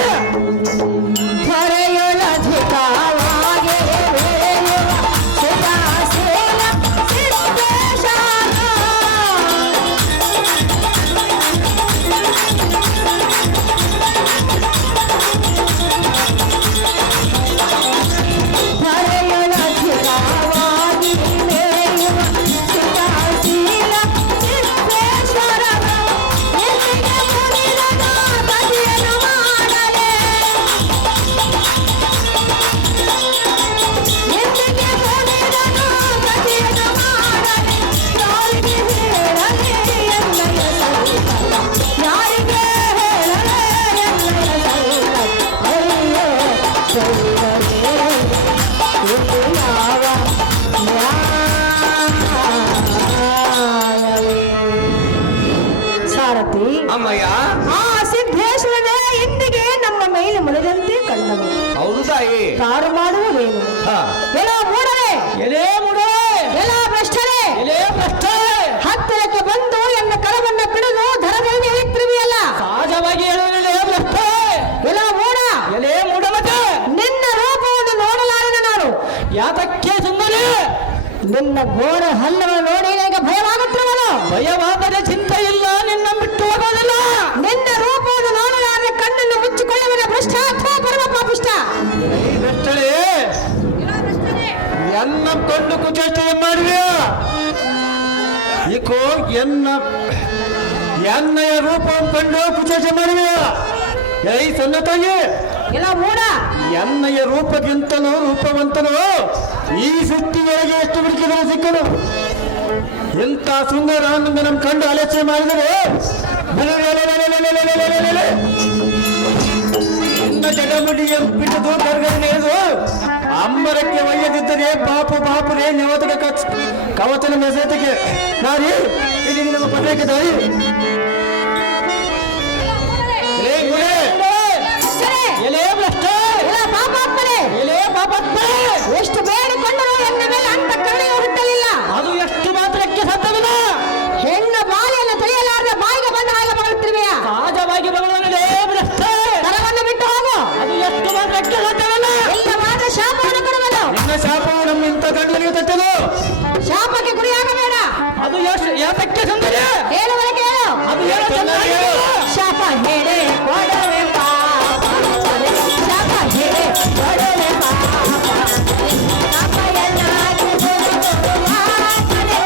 ಸಾರಥಿ ಅಮ್ಮಯ್ಯ ಆ ಸಿದ್ದೇಶ್ವರನ ಇಂದಿಗೆ ನಮ್ಮ ಮೇಲೆ ಮುರಿದಂತೆ ಕಂಡವು. ಹೌದು ತಾಯಿ. ಕಾರು ಮಾಡುವುದೇನು? ಎಲ್ಲೋ ಮೂಡರೆ, ಎಲೆ ಮೂಡರೆ, ಎಲ್ಲ ಭ್ರಷ್ಟರೇ, ಎಲೆ ಭ್ರಷ್ಟರೇ, ಹತ್ತಿರಕ್ಕೆ ಬಂದು ಎನ್ನ ಕರವನ್ನ ಬಿಡಲು ಧರದಲ್ಲಿ ಇಳಿತಿರುವಿಯಲ್ಲ. ಸಹಜವಾಗಿ ಹೇಳುವುದಿಲ್ಲ ಭ್ರಷ್ಟರೇ. ಎಲ್ಲ ಮೂಡ, ಎಲೆ ಮೂಡ ಮತ್ತೆ ನಿನ್ನ ರೂಪವನ್ನು ನೋಡಲಾರನ ನಾನು. ಯಾತಕ್ಕೆ ಸುಮ್ಮನೆ? ನಿನ್ನ ಘೋರ ಹಲ್ಲವನ್ನು ನೋಡಿ ನನಗೆ ಭಯವಾಗುತ್ತಿರುವುದು. ಭಯವಾದರೆ ಚಿಂತೆ ಇಲ್ಲ, ನಿನ್ನ ಬಿಟ್ಟು ಹೋಗೋದಿಲ್ಲ. ನಿನ್ನ ರೂಪವನ್ನು ನೋಡಲಾರದೆ ಕಣ್ಣನ್ನು ಮುಚ್ಚಿಕೊಳ್ಳುವ ಭ್ರಷ್ಟ ಅಥವಾ ಪರಮ ಪಾಪಿಷ್ಟ. ಭ್ರಷ್ಟಳೇ ಎನ್ನ ಕೊಂಡು ಕುಚೇಷ್ಟೆ ಮಾಡುವೆಯಾ? ಈಕೋ ಎನ್ನಯ ರೂಪವನ್ನು ಕಂಡು ಕುಚೇಷ್ಟೆ ಮಾಡುವೆಯಾ? ಏಯ್ ಸಣ್ಣ ತಾಯಿ, ಎಲ್ಲ ಮೂಡ, ಎನ್ನಯ ರೂಪಕ್ಕಿಂತನೂ ರೂಪವಂತನು ಈ ಸೃಷ್ಟಿಯೊಳಗೆ ಎಷ್ಟು ಹುಡುಕಿದರೂ ಸಿಕ್ಕನು. ಇಂಥ ಸುಂದರ ನಮ್ಮ ಕಂಡು ಆಲೋಚನೆ ಮಾಡಿದರೆ ಇನ್ನ ಜಗಮುಡಿಯ ಬಿಟ್ಟದು ಕರ್ಗನೆಯದು ಅಂಬರಕ್ಕೆ ಒಯ್ಯದಿದ್ದರೆ ಬಾಪು ಬಾಪುರೇ ನೆವತಕ ಕವಚನ ಮೆಸೇತಿಗೆ ನಾರಿ ಇಲ್ಲಿ ನಮ್ಮ ಪದಕ್ಕೆ ದಾರಿ ಎಲೆ ಭ್ರಷ್ಟ, ಎಲ್ಲ ಪಾಪಾತ್ಮರೇ, ಎಲೆ ಪಾಪಾತ್ಮರೇ, ಎಷ್ಟು ಬೇಡಿಕೊಂಡರೂ ಎನ್ನ ಮೇಲೆ ಅಂತ ಕರುಣೆಯು ಹುಟ್ಟಲಿಲ್ಲ. ಅದು ಎಷ್ಟು ಮಾತ್ರಕ್ಕೆ ಸತ್ತವಿಲ್ಲ. ಹೆಣ್ಣ ಬಾಲೆಯನ್ನು ತಿಳಿಯಲಾರದ ಬಾಯಿಗೆ ಬಂದ ಹಾಗೆ ಬರುತ್ತಿರುವೆಯಾ? ಸಹಜವಾಗಿ ಬರುವನೇ ಭ್ರಷ್ಟ. ಕರವನ್ನು ಬಿಟ್ಟು ಹೋಗು. ಅದು ಎಷ್ಟು ಮಾತ್ರಕ್ಕೆ ಸತ್ತವಿಲ್ಲ. ಇಲ್ಲವಾದ ಶಾಪವನ್ನು ಕೊಡುವನು. ನಿನ್ನ ಶಾಪವು ನಮ್ಮ ಇಂಥ ಗಂಡನಿಗೆ ತಟ್ಟದು. ಶಾಪಕ್ಕೆ ಗುರಿಯಾಗಬೇಡ. ಅದು ಎಷ್ಟು ಯಾತಕ್ಕೆ ಸುಂದರಿ? ಹೇಳುವರೆ ಕೇಳು. ಅದು ಏನು ಚೆನ್ನಾಗಿ ಶಾಪ ಹೇಳಿ ಕೊಡುವೆ ಪಾಪ, ಶಾಪ ಹೇಳಿ ಕೊಡುವೆ ಪಾಪ, ಶಾಪ ಎನ್ನಾಗಿ ಕೊಡುವ ಕಡೆ,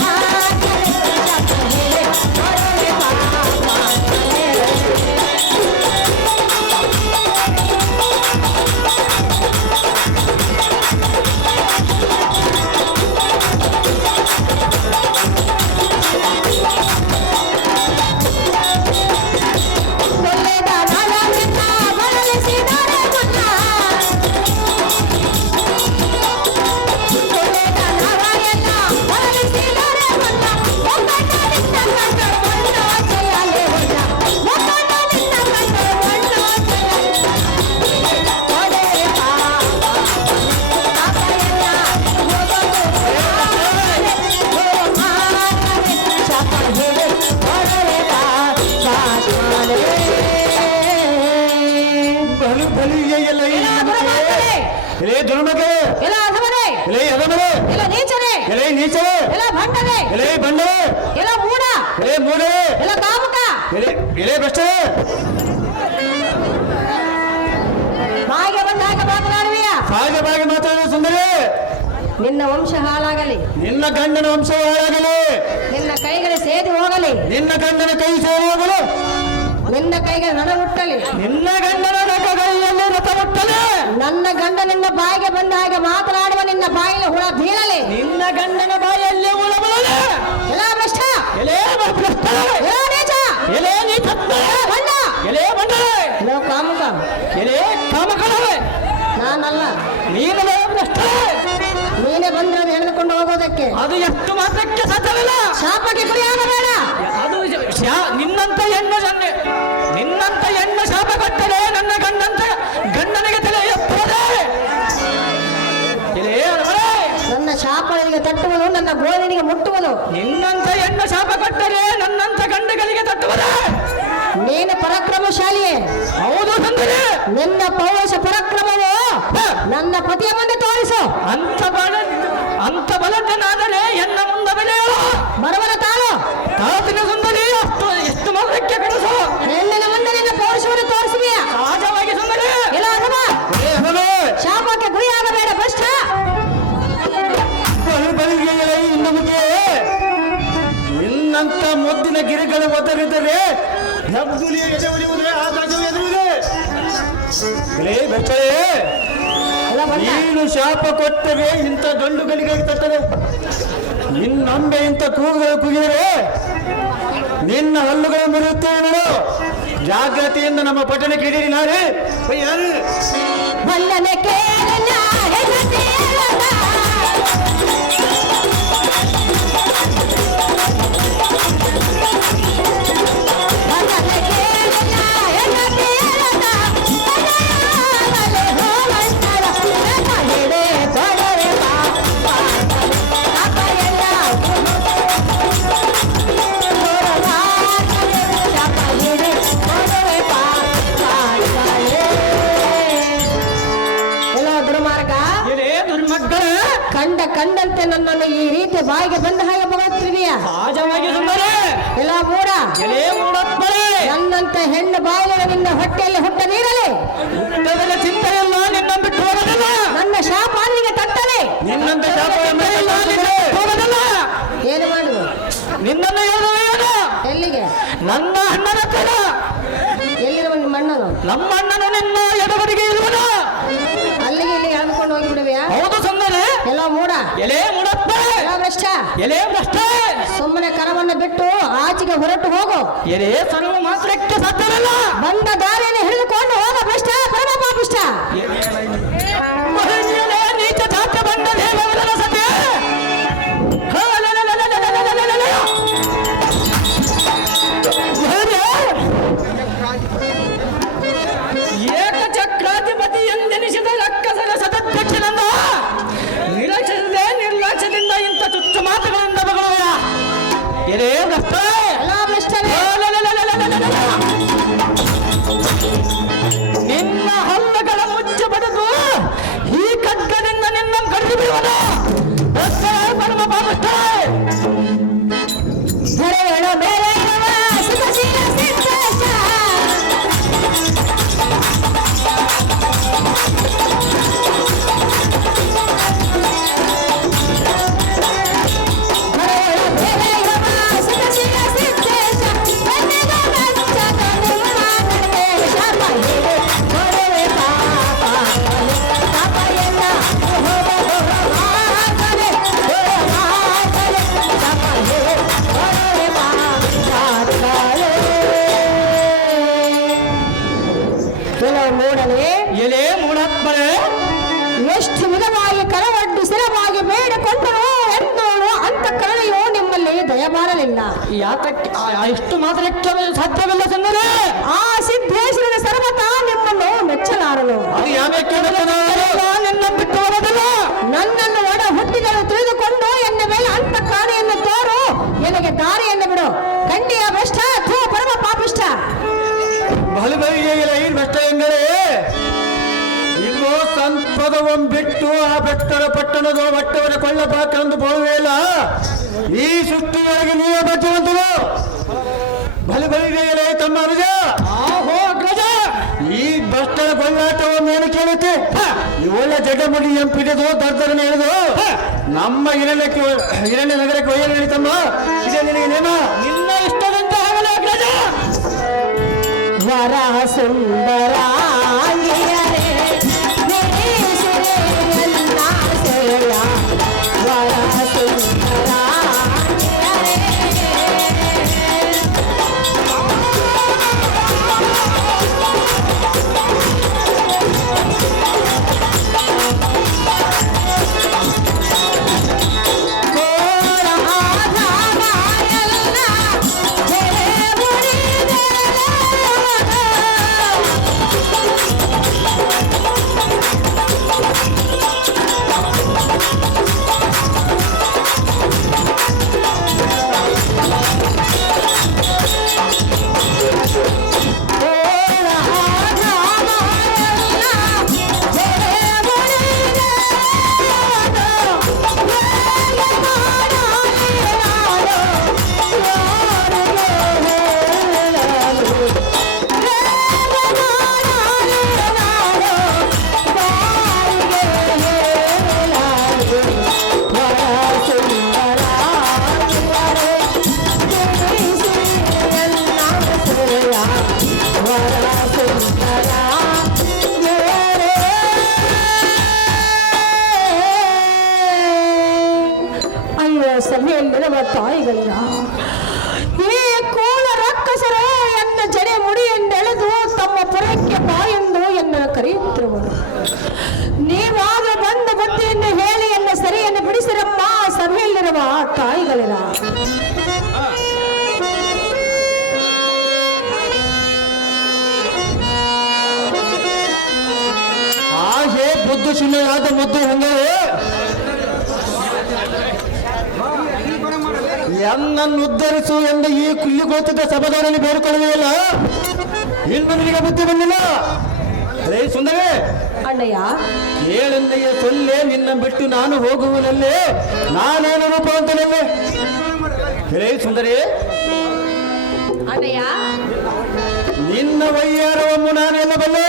ಶಾಪ ಹೇಳಿ ಕೊಡುವೆ ಪಾಪ. ಕೊಲ್ಲೆದ ನಳನಿಂದ ಬರಲಿಸಿದರೆ ಮುನ್ನ, ಕೊಲ್ಲೆದ ನಳಯನ್ನ ಬರಲಿಸಿದರೆ ಮುನ್ನ, ಒಕ್ಕಣ್ಣ ನಿನ್ನ ಕಂಡು ಮಣ್ಣು ಚೆಲ್ಲಲೆ ಮುನ್ನ, ಒಕ್ಕಣ್ಣ ನಿನ್ನ ಕಂಡು ಮಣ್ಣು ಚೆಲ್ಲಲೆ ಕೊಡುವೆ ಪಾಪ, ಶಾಪಯನ್ನ ಹೋಗೋದು ಶಾಪ ಹೇಳಿ ಕೊಡುವೆ ಪಾಪ. ಬಲು ಬಲಿಗೆ ಎಲ್ಲ ಈ ನಮಗೆ. ಎಲೆ ದುರ್ಮಗೆ, ಎಲ್ಲ ಅಧಮರೇ, ಎಲೆ ಅಧಮರೆ, ಎಲ್ಲ ನೀಚರೇ, ಎಲೆ ನೀಚರೆ, ಎಲ್ಲ ಭಂಡರೇ, ಎಲೆ ಬಂಡರೆ, ಎಲ್ಲ ಮೂಢ, ಎಲೆ ಮೂಡೆ, ಎಲ್ಲ ಕಾಮುಕ, ಎಲೆ ಭ್ರಷ್ಟರೆ, ಬಾಯಿಗೆ ಬಂದಾಗ ಮಾತನಾಡುವಿಯ. ಸಹಜವಾಗಿ ಮಾತಾಡುವ ಸುಂದರಿ. ನಿನ್ನ ವಂಶ ಹಾಳಾಗಲಿ, ನಿನ್ನ ಗಂಡನ ವಂಶ ಹಾಳಾಗಲಿ, ನಿನ್ನ ಕೈಗಳು ಸೇದಿ ಹೋಗಲಿ, ನಿನ್ನ ಗಂಡನ ಕೈ ಸೇರುವಾಗಲು, ನಿನ್ನ ಕೈಗೆ ನಡ ಹುಟ್ಟಲಿ, ನಿನ್ನ ಗಂಡನ ಕೈಯಲ್ಲಿ ರಥ ಮುಟ್ಟಲೆ, ನನ್ನ ಗಂಡನಿಂದ ಬಾಯಿಗೆ ಬಂದ ಹಾಗೆ ಮಾತನಾಡುವ ನಿನ್ನ ಬಾಯಿಗೆ ಹುಳ ಬೀಳಲಿ, ನಿನ್ನ ಗಂಡನ ಬಾಯಲ್ಲಿ ಉಳಬಲಲೆ, ಎಲ್ಲ ಭ್ರಷ್ಟ, ಎಲೆ ಭ್ರಷ್ಟ, ಎಲ್ಲ ನೀಚ, ಎಲೆ ನೀಚ, ಎಲ್ಲ ಭಂಡ, ಎಲೆ ಬಂಡರೆ, ಎಲ್ಲ ಕಾಮುಕ. ಎಲೆ ಕಾಮಕಳವೆ, ನಾನಲ್ಲ, ನೀನು ಭ್ರಷ್ಟ. ನೀನೇ ಬಂದ್ರೆ ಅದು ಎಳೆದುಕೊಂಡು ಹೋಗೋದಕ್ಕೆ. ಅದು ಎಷ್ಟು ಮಾತ್ರಕ್ಕೆ ಸಾಧ್ಯವಿಲ್ಲ. ಶಾಪಕ್ಕೆ ಗುರಿಯಾಗಬೇಡ. ಅದು ನಿನ್ನಂತ ಹೆಣ್ಣು ಜನ್ನೆ, ನಿನ್ನಂತ ಹೆಣ್ಣು ಶಾಪ ಕೊಟ್ಟರೆ ನನ್ನ ಗಂಡನಿಗೆ ತಲೆ ಎತ್ತದೆ. ಶಾಪಗಳಿಗೆ ತಟ್ಟುವುದು, ನನ್ನ ಗೋಳಿನಿಗೆ ಮುಟ್ಟುವುದು. ನಿನ್ನಂತ ಹೆಣ್ಣು ಶಾಪ ಕೊಟ್ಟರೆ ನನ್ನಂತ ಗಂಡಗಳಿಗೆ ತಟ್ಟುವುದೇ? ನೀನು ಪರಾಕ್ರಮಶಾಲಿಯೇ. ಹೌದು ಸುಂದರಿ. ನಿನ್ನ ಪೌರುಷ ಪರಾಕ್ರಮವು ನನ್ನ ಪತಿಯ ಮುಂದೆ ತೋರಿಸು. ಅಂತ ಬಲದ್ದನಾದರೆ ಎನ್ನ ಮುಂದೆ ಬೆಳೆಯೋ ಬರವನ ತಾಳು ತಾತಿನ ಸುಂದರಿ. ಎಷ್ಟು ಮಾತ್ರಕ್ಕೆ ಕಳಿಸು. ಹೆಣ್ಣಿನ ಮುಂದೆ ನಿನ್ನ ಪೌರುಷವನ್ನು ತೋರಿಸುವಿಯಾ? ಸಹಜವಾಗಿ ಸುಂದರಿ. ಇಲ್ಲ ಅನುಮ, ಶಾಪಕ್ಕೆ ಗುರಿಯಾಗಬೇಡ ಭ್ರಷ್ಟ. ನಿನ್ನಂತ ಮುದ್ದಿನ ಗಿರಿಗಳು ಒದರಿದರೆ ಹೆಬ್ಬುಲಿಯ ಎದೆ ಹೊಡೆಯುವುದೇ, ಆಕಾಶವು ಎದುರುವುದೇ. ನೀನು ಶಾಪ ಕೊಟ್ಟರೆ ಇಂಥ ಗಂಡುಗಳಿಗೆ ತಟ್ಟದೆ. ನಿನ್ನೊಮ್ಮೆ ಇಂಥ ಕೂಗುಗಳು ಕುಗಿದರೆ ನಿನ್ನ ಹಲ್ಲುಗಳು ಮುರಿಯುತ್ತೇವೆ ನೋಡು. ಜಾಗ್ರತೆಯಿಂದ ನಮ್ಮ ಪಟ್ಟಣಕ್ಕೆ ಇಡೀರಿ. ನಾರೇ ಯಾರು ವಲ್ಲನೆ ಕೇಳನ ಹೆಣ್ಣತಿಯಲ್ಲ. ವಲ್ಲನೆ ಕೇಳನ ಹೆಣ್ಣತಿಯಲ್ಲ. ವಲೆ ಹೋಲಂತರ ನಹೆಡೆ ಬಡರೆ ಪಾಪ ಅಪಯಲ್ಲ. ಕಂಡಂತೆ ನನ್ನನ್ನು ಈ ರೀತಿ ಬಾಯಿಗೆ ಬಂದ ಹಾಗೆ ಬರುತ್ತಿದೆಯಾ? ಸಹಜವಾಗಿ ಸುಂದರಿ. ಎಲ್ಲ ಮೂಡ ಮೂಡಪ್ಪರೆ. ನನ್ನಂತ ಹೆಣ್ಣು ಬಾಯಿಗಳು ನಿನ್ನ ಹೊಟ್ಟೆಯಲ್ಲಿ ಹುಟ್ಟದಿರಲಿ. ಹುಟ್ಟದ ಚಿಂತೆಯಲ್ಲ ನಿನ್ನ ಬಿಟ್ಟು ಹೋಗೋದಿಲ್ಲ. ನನ್ನ ಶಾಪ ಅಲ್ಲಿಗೆ ತಟ್ಟಲಿ. ನಿನ್ನಂತ ಶಾಪ ಹೋಗೋದಿಲ್ಲ. ಏನು ಮಾಡುದು? ನಿನ್ನನ್ನು ಹೇಳುವುದು ಎಲ್ಲಿಗೆ? ನನ್ನ ಅಣ್ಣನ ಹತ್ತಿರ. ಎಲ್ಲಿರುವ ನಿಮ್ಮ ಅಣ್ಣನು? ನಮ್ಮ ಅಣ್ಣನು ನಿನ್ನ ಎಡಬದಿಗೆ ಇರುವನು. ಅಲ್ಲಿಗೆ ಇಲ್ಲಿಗೆ ಎಳ್ಕೊಂಡು ಹೋಗಿ ಬಿಡುವೆಯಾ? ಹೌದು ಸುಂದರಿ. ಎಲ್ಲ ಮೂಡ ಎಲೆ ಮುಡಪ್ಪ. ಭ್ರಷ್ಟ. ಎಲೆ ಭ್ರಷ್ಟ. ಸುಮ್ಮನೆ ಕರವನ್ನು ಬಿಟ್ಟು ಆಚೆಗೆ ಹೊರಟು ಹೋಗು. ಎಲೆ ಸರ್ವ ಮಾತ್ರಕ್ಕೆ ಸಾಧ್ಯವಿಲ್ಲ. ಬಂದ ದಾರಿಯನ್ನು ಹಿಡಿದುಕೊಂಡು ಹೋಗ ಭ್ರಷ್ಟ, ಪರಮ ಪಾಪಿಷ್ಟ. ನೀಚ ಜಾತ ಬಂದ ದೇವರ ಸತ್ಯ. ಏಕಚಕ್ರಾಧಿಪತಿ ಎಂದೆನಿಸಿದ ರಕ್ಕಸರ ಸದಧ್ಯಕ್ಷನಂದ ನಿರಾಕ್ಷಸದೆ ನಿರ್ಲಕ್ಷ್ಯದಿಂದ ಇಂಥ ಚುಚ್ಚು ಮಾತುಗಳಿಂದ ಬಗಳುವ ಎಲೆ ಭ್ರಷ್ಟ. ನಿನ್ನ ಹಲ್ಲುಗಳ ಮುಚ್ಚು ಬಡಿದು ಈ ಖಡ್ಗದಿಂದ ನಿನ್ನ ಕಡಿದು ಬಿಡುವುದು. ಪರಮ ಪಾಪಿಷ್ಟ. ಎಲೆ ಮೂಡಪ್ಪರೆ. ಎಷ್ಟು ವಿಧವಾಗಿ ಕರವಡ್ಡಿ ಸ್ಥಿರವಾಗಿ ಬೇಡಿಕೊಂಡರು ಎಂದೋಳು ಅಂತ ಕರುಣೆಯೋ ನಿಮ್ಮಲ್ಲಿ ದಯಮಾರಲಿಲ್ಲ. ಯಾತಕ್ಕೆ ಇಷ್ಟು ಮಾತ್ರಕ್ಕೆ ಸಾಧ್ಯವಿಲ್ಲ ಸುಂದರಿ. ಆ ಸಿದ್ದೇಶ್ವರನ ಸರ್ವತಾ ನಿಮ್ಮನ್ನು ಮೆಚ್ಚಲಾರನು. ಅದು ಯಾಕೆ ನಿನ್ನ ಬಿಟ್ಟು ಹೋಗೋದಿಲ್ಲ. ನನ್ನನ್ನು ಒಡ ಹುಟ್ಟಿದರು ತಿಳಿದುಕೊಂಡು ಎನ್ನ ಮೇಲೆ ಅಂತ ಕಾಣೆಯನ್ನು ತೋರು, ನನಗೆ ದಾರಿಯನ್ನು ಬಿಡು. ಖಂಡಿಯ ಭ್ರಷ್ಟ ಅಥವಾ ಪರಮ ಪಾಪಿಷ್ಟ. ಬಲಬರಿಗೆ ಈ ಭ್ರಷ್ಟ ಎಂದರೆ ಇಲ್ಲೋ ಸಂಪದವನ್ನು ಬಿಟ್ಟು ಆ ಬೆಟ್ಟದ ಪಟ್ಟಣದ ಒಟ್ಟವನ್ನು ಕೊಳ್ಳಬೇಕೆಂದು ಬರುವೆಯಲ್ಲ. ಈ ಸೃಷ್ಟಿಯೊಳಗೆ ನೀವೇ ಬಚ್ಚುವಂತರು. ಬಲಬರಿಗೆ ತಮ್ಮ ಅನುಜ. ಆಹೋ ಅಗ್ರಜ. ಈ ಭ್ರಷ್ಟನ ಕೊಳ್ಳಾಟವನ್ನು ಏನು ಕೇಳುತ್ತೆ? ಇವಳ ಜಡಮುಡಿ ಎಂಪಿಡಿದು ದರ್ದರನ್ನು ಹಿಡಿದು ನಮ್ಮ ಹಿರಣ್ಯ ನಗರಕ್ಕೆ ಒಯ್ಯಲು ತಮ್ಮ. ಇದೇ ನಿನಗೆ ನೇಮ. ನಿನ್ನ ಇಷ್ಟದಂತೆ ಆಗಲ್ಲ ಅಗ್ರಜ. ವರ ಸುಂದರ ಸಭೆಯಲ್ಲಿರುವ ತಾಯಿಗಳಿರ ಈ ಕೂಲ ರಕ್ಕಸರು ಎನ್ನ ಜಡೆ ಮುಡಿಯನ್ನೆಳೆದು ತಮ್ಮ ಪುರಕ್ಕೆ ಬಾ ಎಂದು ಎನ್ನ ಕರೆಯುತ್ತಿರುವರು. ನೀವಾದ ಬಂದ ಬುದ್ಧಿಯನ್ನು ಹೇಳಿ ಎನ್ನ ಸರಿಯನ್ನು ಬಿಡಿಸಿರಮ್ಮ ಸಭೆಯಲ್ಲಿರುವ ತಾಯಿಗಳಿರ. ಹಾಗೆ ಬುದ್ಧು ಶೂನ್ಯವಾದ ಮುದ್ದು ಹಂಗವೇ ಎನ್ನನ್ನು ಉದ್ಧರಿಸು ಎಂದು ಈ ಕುಲ್ಲಿಗೊಳ್ತಿದ್ದ ಸಭಾದಾರಲ್ಲಿ ಬೇಡಿಕೊಳ್ಳುವುದಿಲ್ಲ. ಇನ್ನು ನಿನಗೆ ಬುದ್ಧಿ ಬಂದಿಲ್ಲ. ರೇ ಸುಂದರೇ ಅಣ್ಣಯ್ಯ, ಏಳೆಂದೆಯ ಸೊಲ್ಲೆ ನಿನ್ನ ಬಿಟ್ಟು ನಾನು ಹೋಗುವನಲ್ಲೇ ನಾನೇನು ರೂಪವಂತನಲ್ಲೇ. ರೇ ಸುಂದರಿ ಅಣ್ಣಯ್ಯ, ನಿನ್ನ ವೈಯಾರವನ್ನು ನಾನೆಲ್ಲ ಬಲ್ಲೆ.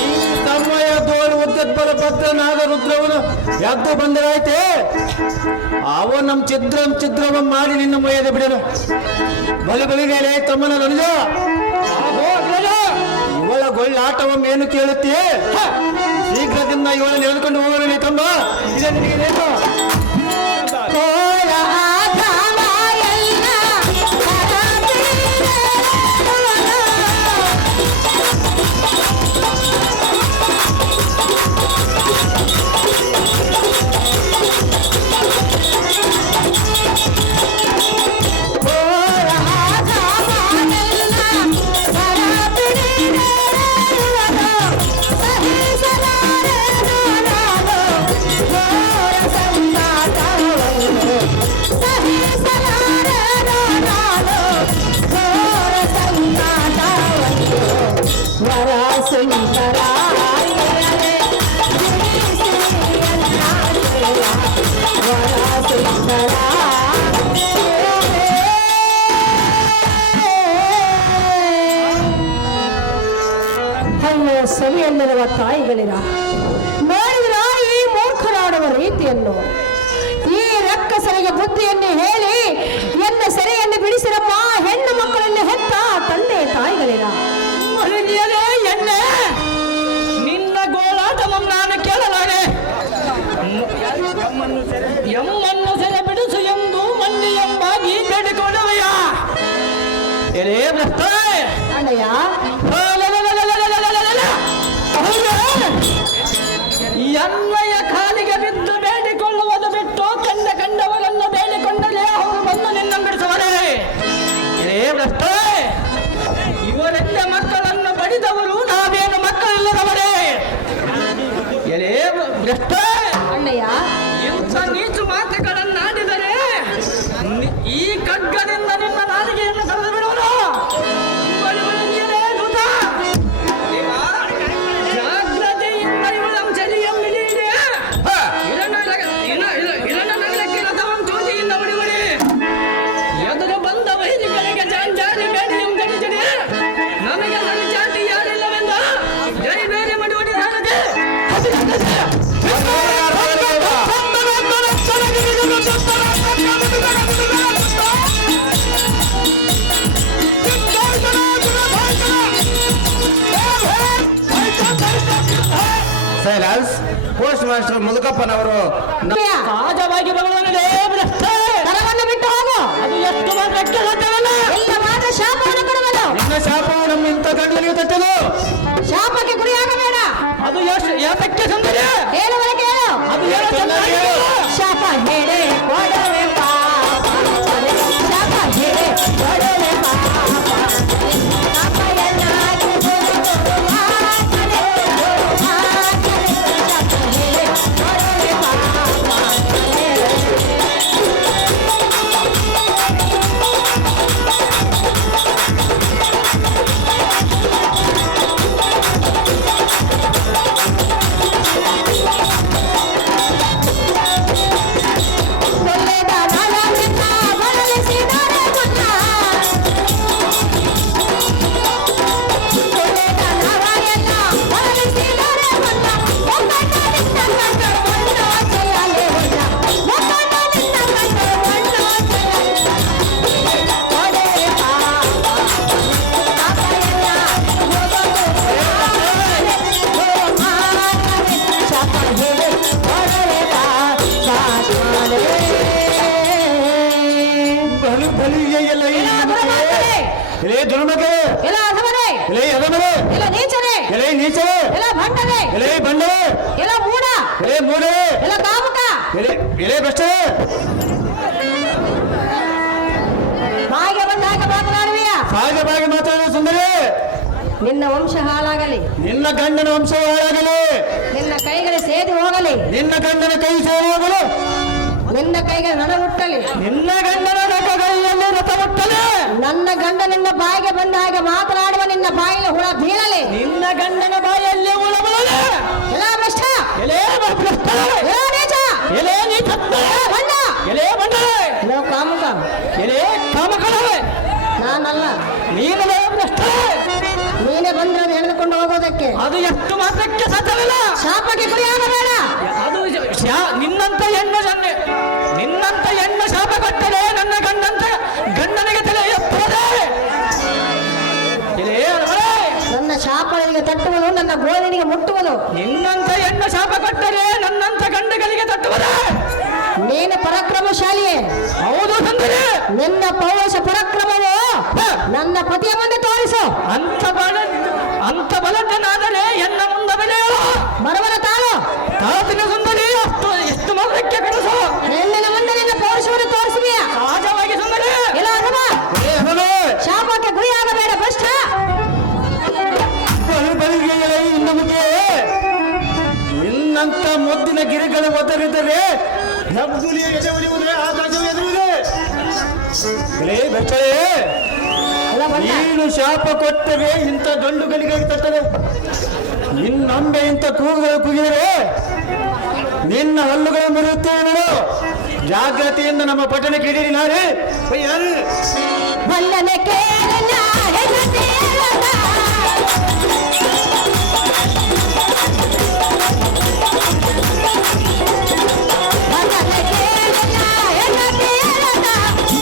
ಈ ಸಮಯ ದೋಳು ಉದ್ದತ್ಪಲ ಭದ್ರನಾದ ರುದ್ರವನು ಎದ್ದು ಬಂದರಾಯ್ತೆ ಅವ ನಮ್ಮ ಚಿದ್ರವ ಮಾಡಿ ನಿನ್ನ ಮೊಯ್ಯದ ಬಿಡಲು. ಬಲಿಗಳಿಗೆ ತಮ್ಮನ ನನಗ ಇವಳ ಗೊಳ್ಳಾಟವನ್ನೇನು ಕೇಳುತ್ತೆ. ಶೀಘ್ರದಿಂದ ಇವಳನ್ನು ಎಳೆದುಕೊಂಡು ಹೋಗಲಿ ತಮ್ಮ. ಇದೇ ನಿನಗೇನು ಸಭೆಯಲ್ಲಿರುವ ತಾಯಿಗಳಿರ ನೋಡಿದ್ರ ಈ ಮೂರ್ಖರಾಡುವ ರೀತಿಯನ್ನು. ಈ ರಕ್ಕಸರಿಗೆ ಬುದ್ಧಿಯನ್ನು ಹೇಳಿ ಎನ್ನ ಸೆರೆಯನ್ನು ಬಿಡಿಸಿರಮ್ಮ ಹೆಣ್ಣು ಮಕ್ಕಳನ್ನು ಹೆತ್ತ ತಂದೆ ತಾಯಿಗಳಿರ. ಎಣ್ಣೆ ನಿನ್ನ ಗೋಳಾಟವನ್ನು ನಾನು ಕೇಳಲಾರೆ. ಎಮ್ಮನ್ನು ಸೆರೆ ಬಿಡಿಸು ಎಂದು ಮಣ್ಣಿ ಎಂಬಾಗಿ ಬೇಡಿಕೊಂಡವಯ್ಯ. ಎಲೇ ಭ್ರಷ್ಟ ಅಣ್ಣಯ್ಯ, ಎನ್ನಯ ಕಾಲಿಗೆ ಬಿದ್ದು ಬೇಡಿಕೊಳ್ಳುವುದು ಬಿಟ್ಟು ಕಂಡವರನ್ನು ಬೇಡಿಕೊಂಡಲೇ ಅವರು ಬಂದು ನಿನ್ನ ಬಿಡಿಸುವರೇ. ಏ ಭ್ರಷ್ಟ, ಇವರೆಲ್ಲ ಮಕ್ಕಳನ್ನು ಬಡಿದವರು ನಾವೇನು ಮಕ್ಕಳಿಲ್ಲದವರೇ. ಎಲೇ ಭ್ರಷ್ಟ, ಅಣ್ಣಯ್ಯ, ಇಂಥ ನೀಚು ಮಾತುಗಳನ್ನಾಡಿದರೆ ಈ ಖಡ್ಗದಿಂದ ನಿನ್ನ ನಾಲಿಗೆಯನ್ನು ಕಳೆದು ಬಿಡುವರು. ಸೈಲೆನ್ಸ್. ಪೋಸ್ಟ್ ಮಾಸ್ಟರ್ ಮುದುಕಪ್ಪನವರು ಸಹಜವಾಗಿ ಬರುವವನೇ ಭ್ರಷ್ಟ. ಕರವನ್ನು ಬಿಟ್ಟು ಹೋಗು. ಅದು ಎಷ್ಟು ಮಾತ್ರಕ್ಕೆ ಸಾಧ್ಯವಲ್ಲ. ಇಲ್ಲ ಮಾತ್ರ ಶಾಪವನ್ನು ಕೊಡುವುದು. ನಿನ್ನ ಶಾಪವು ನಮ್ಮ ಇಂಥ ಗಂಡನಿಗೆ ತಟ್ಟದು. ಶಾಪಕ್ಕೆ ಗುರಿಯಾಗಬೇಡ. ಅದು ಎಷ್ಟು ಯಾತಕ್ಕೆ ಸುಂದರಿ ಹೇಳುವರೆ ಕೇಳು. ಅದು ಏನು ಚೆನ್ನಾಗಿ ಹೇಳು. ಶಾಪ ಹೇಳಿ ಕೊಡುವೆ ಪಾಪ. ಶಾಪ ಹೇಳಿ ಕೊಡುವೆ ಪಾಪ. ಒಳ್ಳೆದ ಎಲೆ ಬೆಷ್ಟೇ ಬಾಯಿಗೆ ಬಂದಾಗ ಮಾತನಾಡುವಿಯ ಸಹಜವಾಗಿ ಮಾತಾಡುವ ಸುಂದರಿ. ನಿನ್ನ ವಂಶ ಹಾಳಾಗಲಿ, ನಿನ್ನ ಗಂಡನ ವಂಶ ಹಾಳಾಗಲಿ, ನಿನ್ನ ಕೈಗಳು ಸೇದಿ ಹೋಗಲಿ, ನಿನ್ನ ಗಂಡನ ಕೈ ಸೇರಿ ಹೋಗಲು, ನಿನ್ನ ಕೈಗೆ ನಡ ಹುಟ್ಟಲಿ, ನಿನ್ನ ಗಂಡನ ಕೈಯಲ್ಲಿ ರಥ ಮುಟ್ಟಲಿ, ನನ್ನ ಗಂಡ ನಿನ್ನ ಬಾಯಿಗೆ ಬಂದ ಹಾಗೆ ಮಾತನಾಡುವ ನಿನ್ನ ಬಾಯಿಗೆ ಹುಳ ಬೀಳಲಿ, ನಿನ್ನ ಗಂಡನ ಬಾಯಲ್ಲಿ ಉಳಬಲಲೆ. ಎಲ್ಲ ಭ್ರಷ್ಟ, ಎಲೆ ಭ್ರಷ್ಟ, ಎಲ್ಲ ನೀಚ, ಎಲೆ ನೀಚ, ಬಣ್ಣ, ಎಲೆ ಬಂಡಲೆ, ಎಲ್ಲ ಕಾಮುಕ, ಎಲೆ ಕಾಮಕಳವೆ, ನಾನಲ್ಲ. ನೀನು ಭ್ರಷ್ಟ. ನೀನೇ ಬಂದ್ರೆ ಅದು ಎಳೆದುಕೊಂಡು ಹೋಗೋದಕ್ಕೆ ಅದು ಎಷ್ಟು ಮಾತ್ರಕ್ಕೆ ಸಾಧ್ಯವಿಲ್ಲ. ಶಾಪಕ್ಕೆ ಗುರಿಯಾಗಬೇಡ. ಅದು ನಿನ್ನಂತ ಹೆಣ್ಣು ನಿನ್ನಂತ ಹೆಣ್ಣು ಶಾಪ ಕೊಟ್ಟರೆ ನನ್ನ ಗಂಡನಿಗೆ ತಲೆ ಎಪ್ಪದೆ. ನನ್ನ ಶಾಪಗಳಿಗೆ ತಟ್ಟುವುದು, ನನ್ನ ಗೋಳಿನಿಗೆ ಮುಟ್ಟುವುದು. ನಿನ್ನಂತ ಹೆಣ್ಣು ಶಾಪ ಕೊಟ್ಟರೆ ನನ್ನಂತ ಗಂಡಗಳಿಗೆ ತಟ್ಟುವುದೇ. ನೀನು ಪರಾಕ್ರಮಶಾಲಿಯೇ ಹೌದು ಸುಂದರಿ. ನಿನ್ನ ಪೌರುಷ ಪರಾಕ್ರಮವು ನನ್ನ ಪತಿಯ ಮುಂದೆ ತೋರಿಸು. ಅಂತ ಬಲದ್ದನಾದರೆ ಎನ್ನ ಮುಂದೆ ಬೆಳೆಯುವ ಬರವನ ತಾಳು ತಾತಿನ ಸುಂದರಿ. ಎಷ್ಟು ಮೊದಲಕ್ಕೆ ಕಳಿಸು. ಹೆಣ್ಣಿನ ಮುಂದೆ ನಿನ್ನ ಪೌರುಷವನ್ನು ತೋರಿಸುವಿಯ. ಸಹಜವಾಗಿ ಸುಂದರಿ. ಇಲ್ಲ ಅಥವಾ ಶಾಪಕ್ಕೆ ಗುರಿಯಾಗಬೇಡ ಭ್ರಷ್ಟ. ನಿನ್ನಂತ ಮುದ್ದಿನ ಗಿರಿಗಳು ಒದರಿದರೆ ನಬ್ಬುಲಿಯ ಎದೆ ಒಲಿಯುವುದೇ, ಆಕಾಶವು ಎದುರುವುದೇ. ಬೆಟ್ಟೆ ಅಲ್ಲ ಭ್ರಷ್ಟ. ನೀನು ಶಾಪ ಕೊಟ್ಟರೆ ಇಂಥ ಗಂಡುಗಳಿಗೆ ತಟ್ಟದೆ. ನಿನ್ನಂಬೆ ಇಂಥ ಕೂಗುಗಳು ಕುಗಿದರೆ ನಿನ್ನ ಹಲ್ಲುಗಳು ಮುರಿಯುತ್ತೇವೆ ನೋಡು. ಜಾಗ್ರತೆಯಿಂದ ನಮ್ಮ ಪಟ್ಟಣಕ್ಕೆ ಇಡೀರಿ. ನಾರೇ ಯಾರು ಮನ್ನನೆ ಕೇಳನ ಹೆಗತೇಳನ. ಮನ್ನನೆ ಕೇಳನ ಹೆಗತೇಳನ.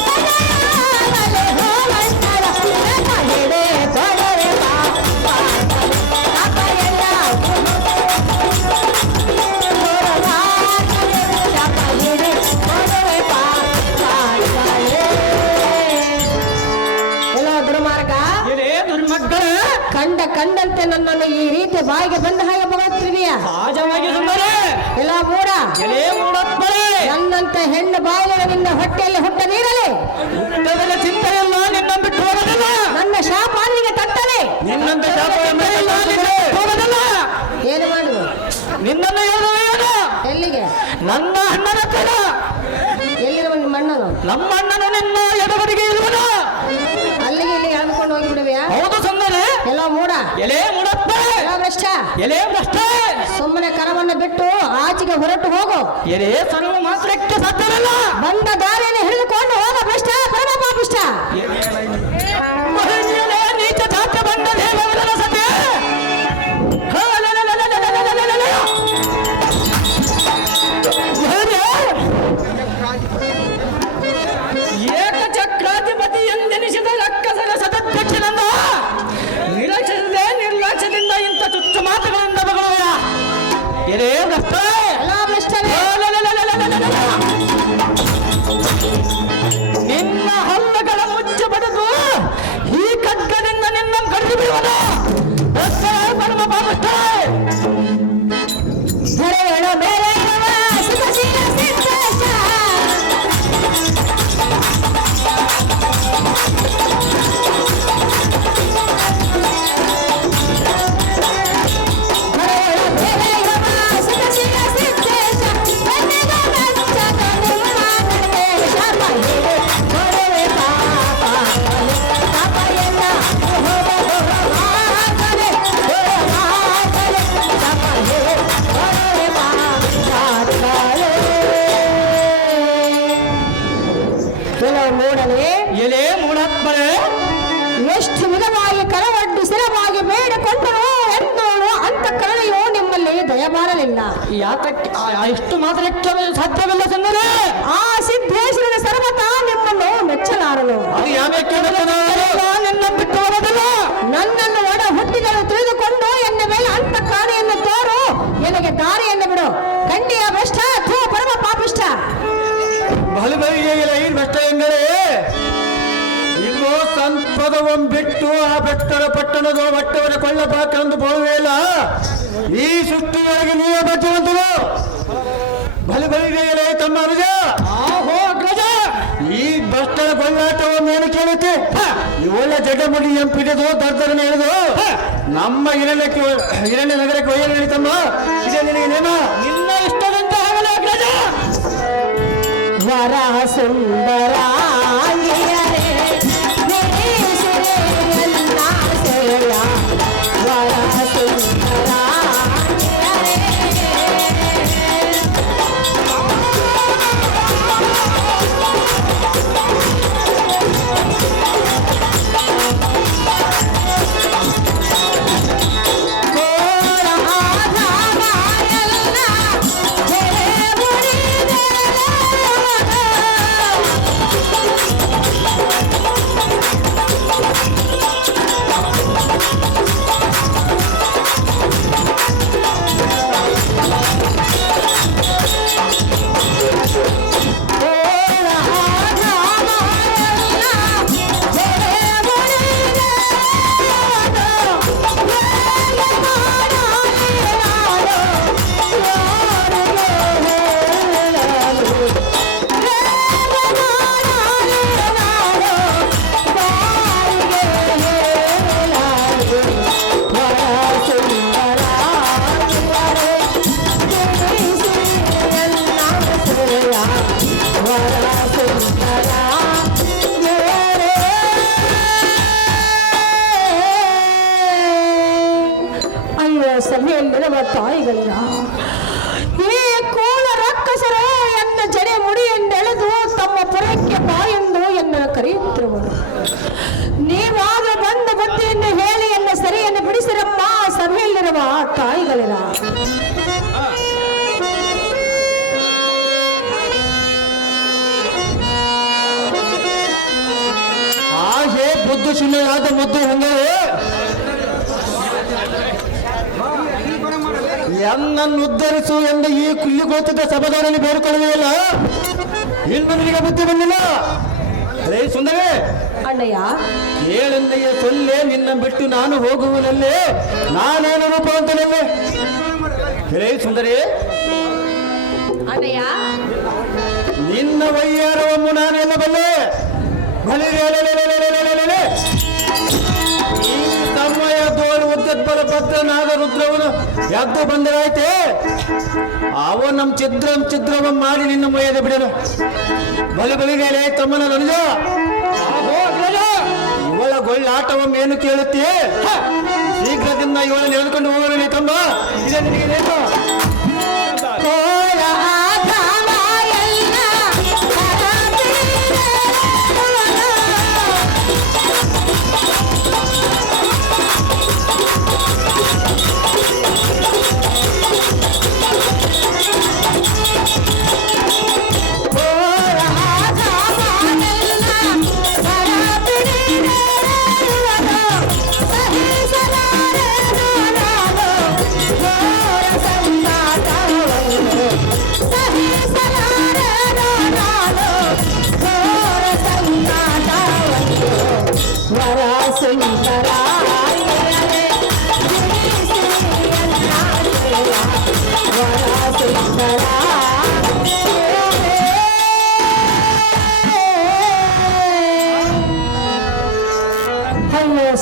ಮನಯಾಮಲೆ ಹೋಗಂತರ ನಮಗೆಡೆ ಕೊಡರೆ ಪಾಪ ಪಾಪಯಲ್ಲ. ನಮಗೆಡೆ ಕೊಡರೆ ಪಾಪಗಳೇ. ಎಲ್ಲೋ ದುರ್ಮಾರ್ಗ, ಎಲೆ ದುರ್ಮಗ್ಗಲ. ಕಂಡಂತೆ ನನ್ನನ್ನು ಈ ರೀತಿ ಬಾಯಿಗೆ ಬಂದ ಹಾಗೆ ಬರುತ್ತಿದೆಯಾ? ಸಹಜವಾಗಿ ಸುಂದರಿ. ಎಲ್ಲ ಮೂಡ, ಎಲೆ ಮೂಡಪ್ಪಳೆ. ನನ್ನಂತ ಹೆಣ್ಣು ಬಾಯಿಗಳು ನಿನ್ನ ಹೊಟ್ಟೆಯಲ್ಲಿ ಹುಟ್ಟ ನೀರಲಿ. ಹುಟ್ಟದಲ್ಲ ಚಿಂತೆಯಲ್ಲ, ನಿನ್ನ ಬಿಟ್ಟು ಹೋಗೋದಿಲ್ಲ. ನನ್ನ ಶಾಪ ನಿನಗೆ ತಟ್ಟಲಿ. ನಿನ್ನಂತ ಶಾಪ ಚಿಂತೆಯಿಲ್ಲ, ನಿನ್ನ ಬಿಟ್ಟು ಹೋಗೋದಿಲ್ಲ. ಏನು ಮಾಡುದು? ನಿನ್ನನ್ನು ಹೇಳುವೇನು? ಎಲ್ಲಿಗೆ? ನನ್ನ ಅಣ್ಣನ ಹತ್ತಿರ. ಎಲ್ಲಿರುವ ನಿಮ್ಮ ಅಣ್ಣನು? ನಮ್ಮ ಅಣ್ಣನು ನಿನ್ನ ಎಡಬದಿಗೆ ಇರುವನು. ಅಲ್ಲಿಗೆ ಇಲ್ಲಿಗೆ ಎಳ್ಕೊಂಡು ಹೋಗಿ ಬಿಡುವೆಯಾ? ಹೌದು ಸುಂದರಿ. ಎಲ್ಲ ಮೂಡ, ಎಲೆ ಮೂಡಪ್ಪ. ಎಲ್ಲ ಭ್ರಷ್ಟ, ಎಲೆ ಭ್ರಷ್ಟ. ಸುಮ್ಮನೆ ಕರವನ್ನು ಬಿಟ್ಟು ಆಚೆಗೆ ಹೊರಟು ಹೋಗು. ಎಲೆ ಸರ್ವ ಮಾತ್ರಕ್ಕೆ ಸಾಧ್ಯವಿಲ್ಲ. ಬಂದ ದಾರಿಯನ್ನು ಹಿಡಿದುಕೊಂಡು ಹೋಗ ಭ್ರಷ್ಟ, ಪರಮ ಪಾಪಿಷ್ಟ. ಎಲೆ ನೀಚ ಜಾತ ಬಂದ ದೇವರ ಸತೆ. ಏಕಚಕ್ರಾಧಿಪತಿ ಎಂದೆನಿಸಿದ ರಕ್ಕಸರ ಸದಧ್ಯಕ್ಷನನ್ನು ನಿರ್ಲಕ್ಷ್ಯದಿಂದ ಇಂಥ ತುಚ್ಚು ಮಾತುಗಳಿಂದ ಬಗಳುವ ಎಲೆ ಭ್ರಷ್ಟ. ಎಲ್ಲ ಭ್ರಷ್ಟವೇ. ನಿನ್ನ ಹಲ್ಲುಗಳ ಮುಚ್ಚು ಬಡಿದು ಈ ಖಡ್ಗದಿಂದ ನಿನ್ನ ಕಡಿದು ಬಿಡುವನು. ಪರಮ ಪಾಪಿಷ್ಟ. ಧರೆಯೊಳ ಮೇಲೆಯುವ ಸುಖಶೀಲ ಸಿದ್ದೇಶ. ಧರೆಯೊಳ ಮೇಲೆಯುವ ಸುಖಶೀಲ ಸಿದ್ದೇಶ. ಕಣ್ಣಿಗೆ ಮೆಚ್ಚದ ನಿಮ್ಮ ಕಡೆಗೆ ಶಾಪ ಹಿಡಿ ಕೊಡುವೆ ಪಾಪ. ಪಾಪ ಎಲ್ಲ ಹೋಗದೆ ಶಾಪ ಹಿಡಿ ಕೊಡುವೆ ಪಾಪಗಳೇ. ಕೆಲವು ಮೂಡಲೇ ಎಲೆ ಮೂಢಾತ್ಮರೇ. ಎಷ್ಟು ವಿಧವಾಗಿ ಕರವಡ್ಡಿ ಸ್ಥಿರವಾಗಿ ಬೇಡಿಕೊಂಡರು ಎಂದೋಳು ಅಂತ ಕರುಣೆಯು ನಿಮ್ಮಲ್ಲಿ ದಯಮಾಡಲಿಲ್ಲ. ಯಾತಕ್ಕೆ ಎಷ್ಟು ಮಾತ್ರಕ್ಕೆ ಸಾಧ್ಯವಿಲ್ಲ ಸುಂದರಿ. ಆ ಸಿದ್ದೇಶ್ವರನ ಸರ್ವತ ನಿಮ್ಮನ್ನು ಮೆಚ್ಚಲಾರನು. ಅದು ಯಾಕೆ ನಿನ್ನ ಬಿಟ್ಟು ಹೋಗೋದಿಲ್ಲ. ನನ್ನನ್ನು ಒಡ ಹುಟ್ಟಿಗಳು ತಿಳಿದುಕೊಂಡು ಎನ್ನ ಮೇಲೆ ಅಂತ ಕಾಣೆಯನ್ನು ತೋರು, ನನಗೆ ದಾರಿಯನ್ನು ಬಿಡು. ಖಂಡಿಯ ಭ್ರಷ್ಟ ಅಥವಾ ಪರಮ ಪಾಪಿಷ್ಟ. ಬಲಬರಿಗೆ ಈ ಬೆಟ್ಟ ಎಂದರೆ ಇಲ್ಲೋ ಸಂಪದವೊಂಬಿಟ್ಟು ಆ ಬೆಟ್ಟದ ಪಟ್ಟಣದ ಒಟ್ಟವರ ಕೊಳ್ಳಬಾಕೆಂದು ಬೋಳುವೆಯಲ್ಲ. ಈ ಸೃಷ್ಟಿಯೊಳಗೆ ನೀವೇ ಬಚ್ಚುವಂತರು. ಬಲಬರಿಗೆ ತಮ್ಮ ಅನುಜ. ಆಹೋ ಅಗ್ರಜ, ಈ ಭ್ರಷ್ಟರ ಗೊಂಡಾಟವನ್ನು ಏನು ಕೇಳುತ್ತೆ? ಇವಳ ಜಡ್ಡಮುಡಿ ಎಂಪಿಡಿದು ದರ್ದರನ್ನು ಹಿಡಿದು ನಮ್ಮ ಹಿರಣ್ಯ ನಗರಕ್ಕೆ ಒಯ್ಯಲು ನಡೀತಮ್ಮ. ಇದೇ ನಿನಗೆ ನೇಮ. ನಿನ್ನ ಇಷ್ಟದಂತೆ ಆಗಲಿ ಅಗ್ರಜ. ವರ ಸುಂದರ ಸಭೆಯಲ್ಲಿರುವ ತಾಯಿಗಳಿರ ಈ ಕೋಲ ರಕ್ಕಸರು ಎನ್ನ ಜಡೆ ಮುಡಿಯನ್ನೆಳೆದು ತಮ್ಮ ಪುರಕ್ಕೆ ಬಾ ಎಂದು ಎನ್ನ ಕರೆಯುತ್ತಿರುವರು. ನೀವಾಗ ಬಂದ ಬುದ್ಧಿಯನ್ನು ಹೇಳಿ ಎನ್ನ ಸರಿಯನ್ನು ಬಿಡಿಸಿರಮ್ಮ ಸಭೆಯಲ್ಲಿರುವ ತಾಯಿಗಳಿರ. ಹಾಗೆ ಬುದ್ಧು ಶೂನ್ಯವಾದ ಮುದ್ದು ಹಂಗೆ ಎನ್ನನ್ನು ಉದ್ಧರಿಸು ಎಂದು ಈ ಕುಲ್ಲಿಗೊಳ್ತಿದ್ದ ಸಭಾದಾರನಲ್ಲಿ ಬೇಡಿಕೊಳ್ಳುವುದಿಲ್ಲ. ಇನ್ನು ನಿನಗೆ ಬುದ್ಧಿ ಬಂದಿಲ್ಲ. ರೇ ಸುಂದರಿ, ಅಣ್ಣಯ್ಯ ಏಳೆನ್ನಯ್ಯ ಸೊಲ್ಲೆ, ನಿನ್ನ ಬಿಟ್ಟು ನಾನು ಹೋಗುವನಲ್ಲೇ, ನಾನೇನು ರೂಪವಂತನಲ್ಲೇ. ರೇ ಸುಂದರಿ, ಅಣ್ಣಯ್ಯ ನಿನ್ನ ವೈಯಾರವನ್ನು ನಾನೆಲ್ಲ ಬಲ್ಲೆ. ಈ ಸಮಯದೋಳು ಉದ್ದತ್ಪಲ ಭದ್ರನಾದ ರುದ್ರವನು ಎದ್ದು ಬಂದರಾಯ್ತೆ, ಅವ ನಮ್ಮ ಚಿದ್ರವ ಮಾಡಿ ನಿನ್ನ ಮೊಯ್ಯದ ಬಿಡಲು. ಬಲಿಗಳಿಗೆ ತಮ್ಮನ ನನಜ ಇವಳ ಗೊಳ್ಳಾಟವನ್ನು ಏನು ಕೇಳುತ್ತೀ? ಶೀಘ್ರದಿಂದ ಇವಳನ್ನು ಎಳೆದುಕೊಂಡು ಹೋಗಲಿ ತಮ್ಮ. ಇದೇ ನಿನಗೆ ಬೇಕು.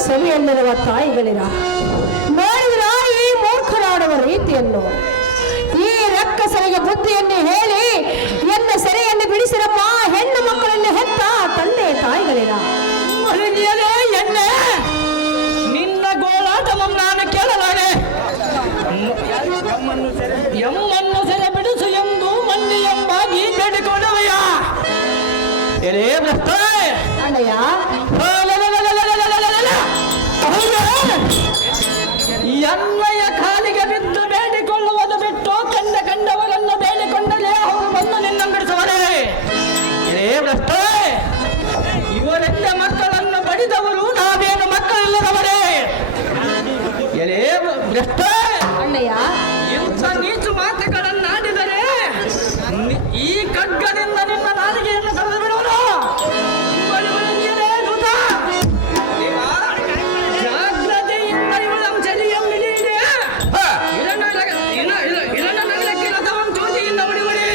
ಸಭೆಯಲ್ಲಿರುವ ತಾಯಿಗಳಿರ ನೋಡಿದ್ರ ಈ ಮೂರ್ಖರಾಡುವ ರೀತಿಯನ್ನು. ಈ ರಕ್ಕಸರಿಗೆ ಬುದ್ಧಿಯನ್ನು ಹೇಳಿ ಎನ್ನ ಸೆರೆಯನ್ನು ಬಿಡಿಸಿರಮ್ಮ. ಹೆಣ್ಣು ಮಕ್ಕಳನ್ನು ಹೆತ್ತ ತಂದೆ ತಾಯಿಗಳಿರ ಎಣ್ಣೆ ನಿನ್ನ ಗೋಳಾಟವನ್ನು ನಾನು ಕೇಳಲಾರೆ. ಎಮ್ಮನ್ನು ಸೆರೆ ಬಿಡಿಸು ಎಂದು ಮಣ್ಣಿ ಎಂಬಾಗಿ ಬೇಡಿಕೊಂಡವಯ್ಯ. ಅಣ್ಣಯ್ಯ ಎನ್ನಯ ಕಾಲಿಗೆ ಬಿದ್ದು ಬೇಡಿಕೊಳ್ಳುವುದು ಬಿಟ್ಟು ಕಂಡವರನ್ನು ಬೇಡಿಕೊಂಡರೆ ಅವರು ಬಂದು ನಿನ್ನ ಬಿಡಿಸುವರೇ. ಇವರೆಲ್ಲ ಮಕ್ಕಳನ್ನು ಬಡಿದವರು ನಾವೇನು ಮಕ್ಕಳಿಲ್ಲದವರೇ. ಅಣ್ಣಯ್ಯ ಇಂಥ ನೀಚು ಮಾತುಗಳನ್ನಾಡಿದರೆ ಈ ಖಡ್ಗದಿಂದ ನಿನ್ನ ನಾಲಿಗೆಯನ್ನು ಕಳೆದು ಬಿಡುವರು. ಜಾಗ್ರತೆಯಿಂದ ಇವಳ ಚಳಿಯಲ್ಲಿ ಇರಣ್ಣ ನಗರಕ್ಕೆ ರಥವನ್ನು ಜ್ಯೋತಿಯಿಂದ ಹೊಡಿವಳಿ.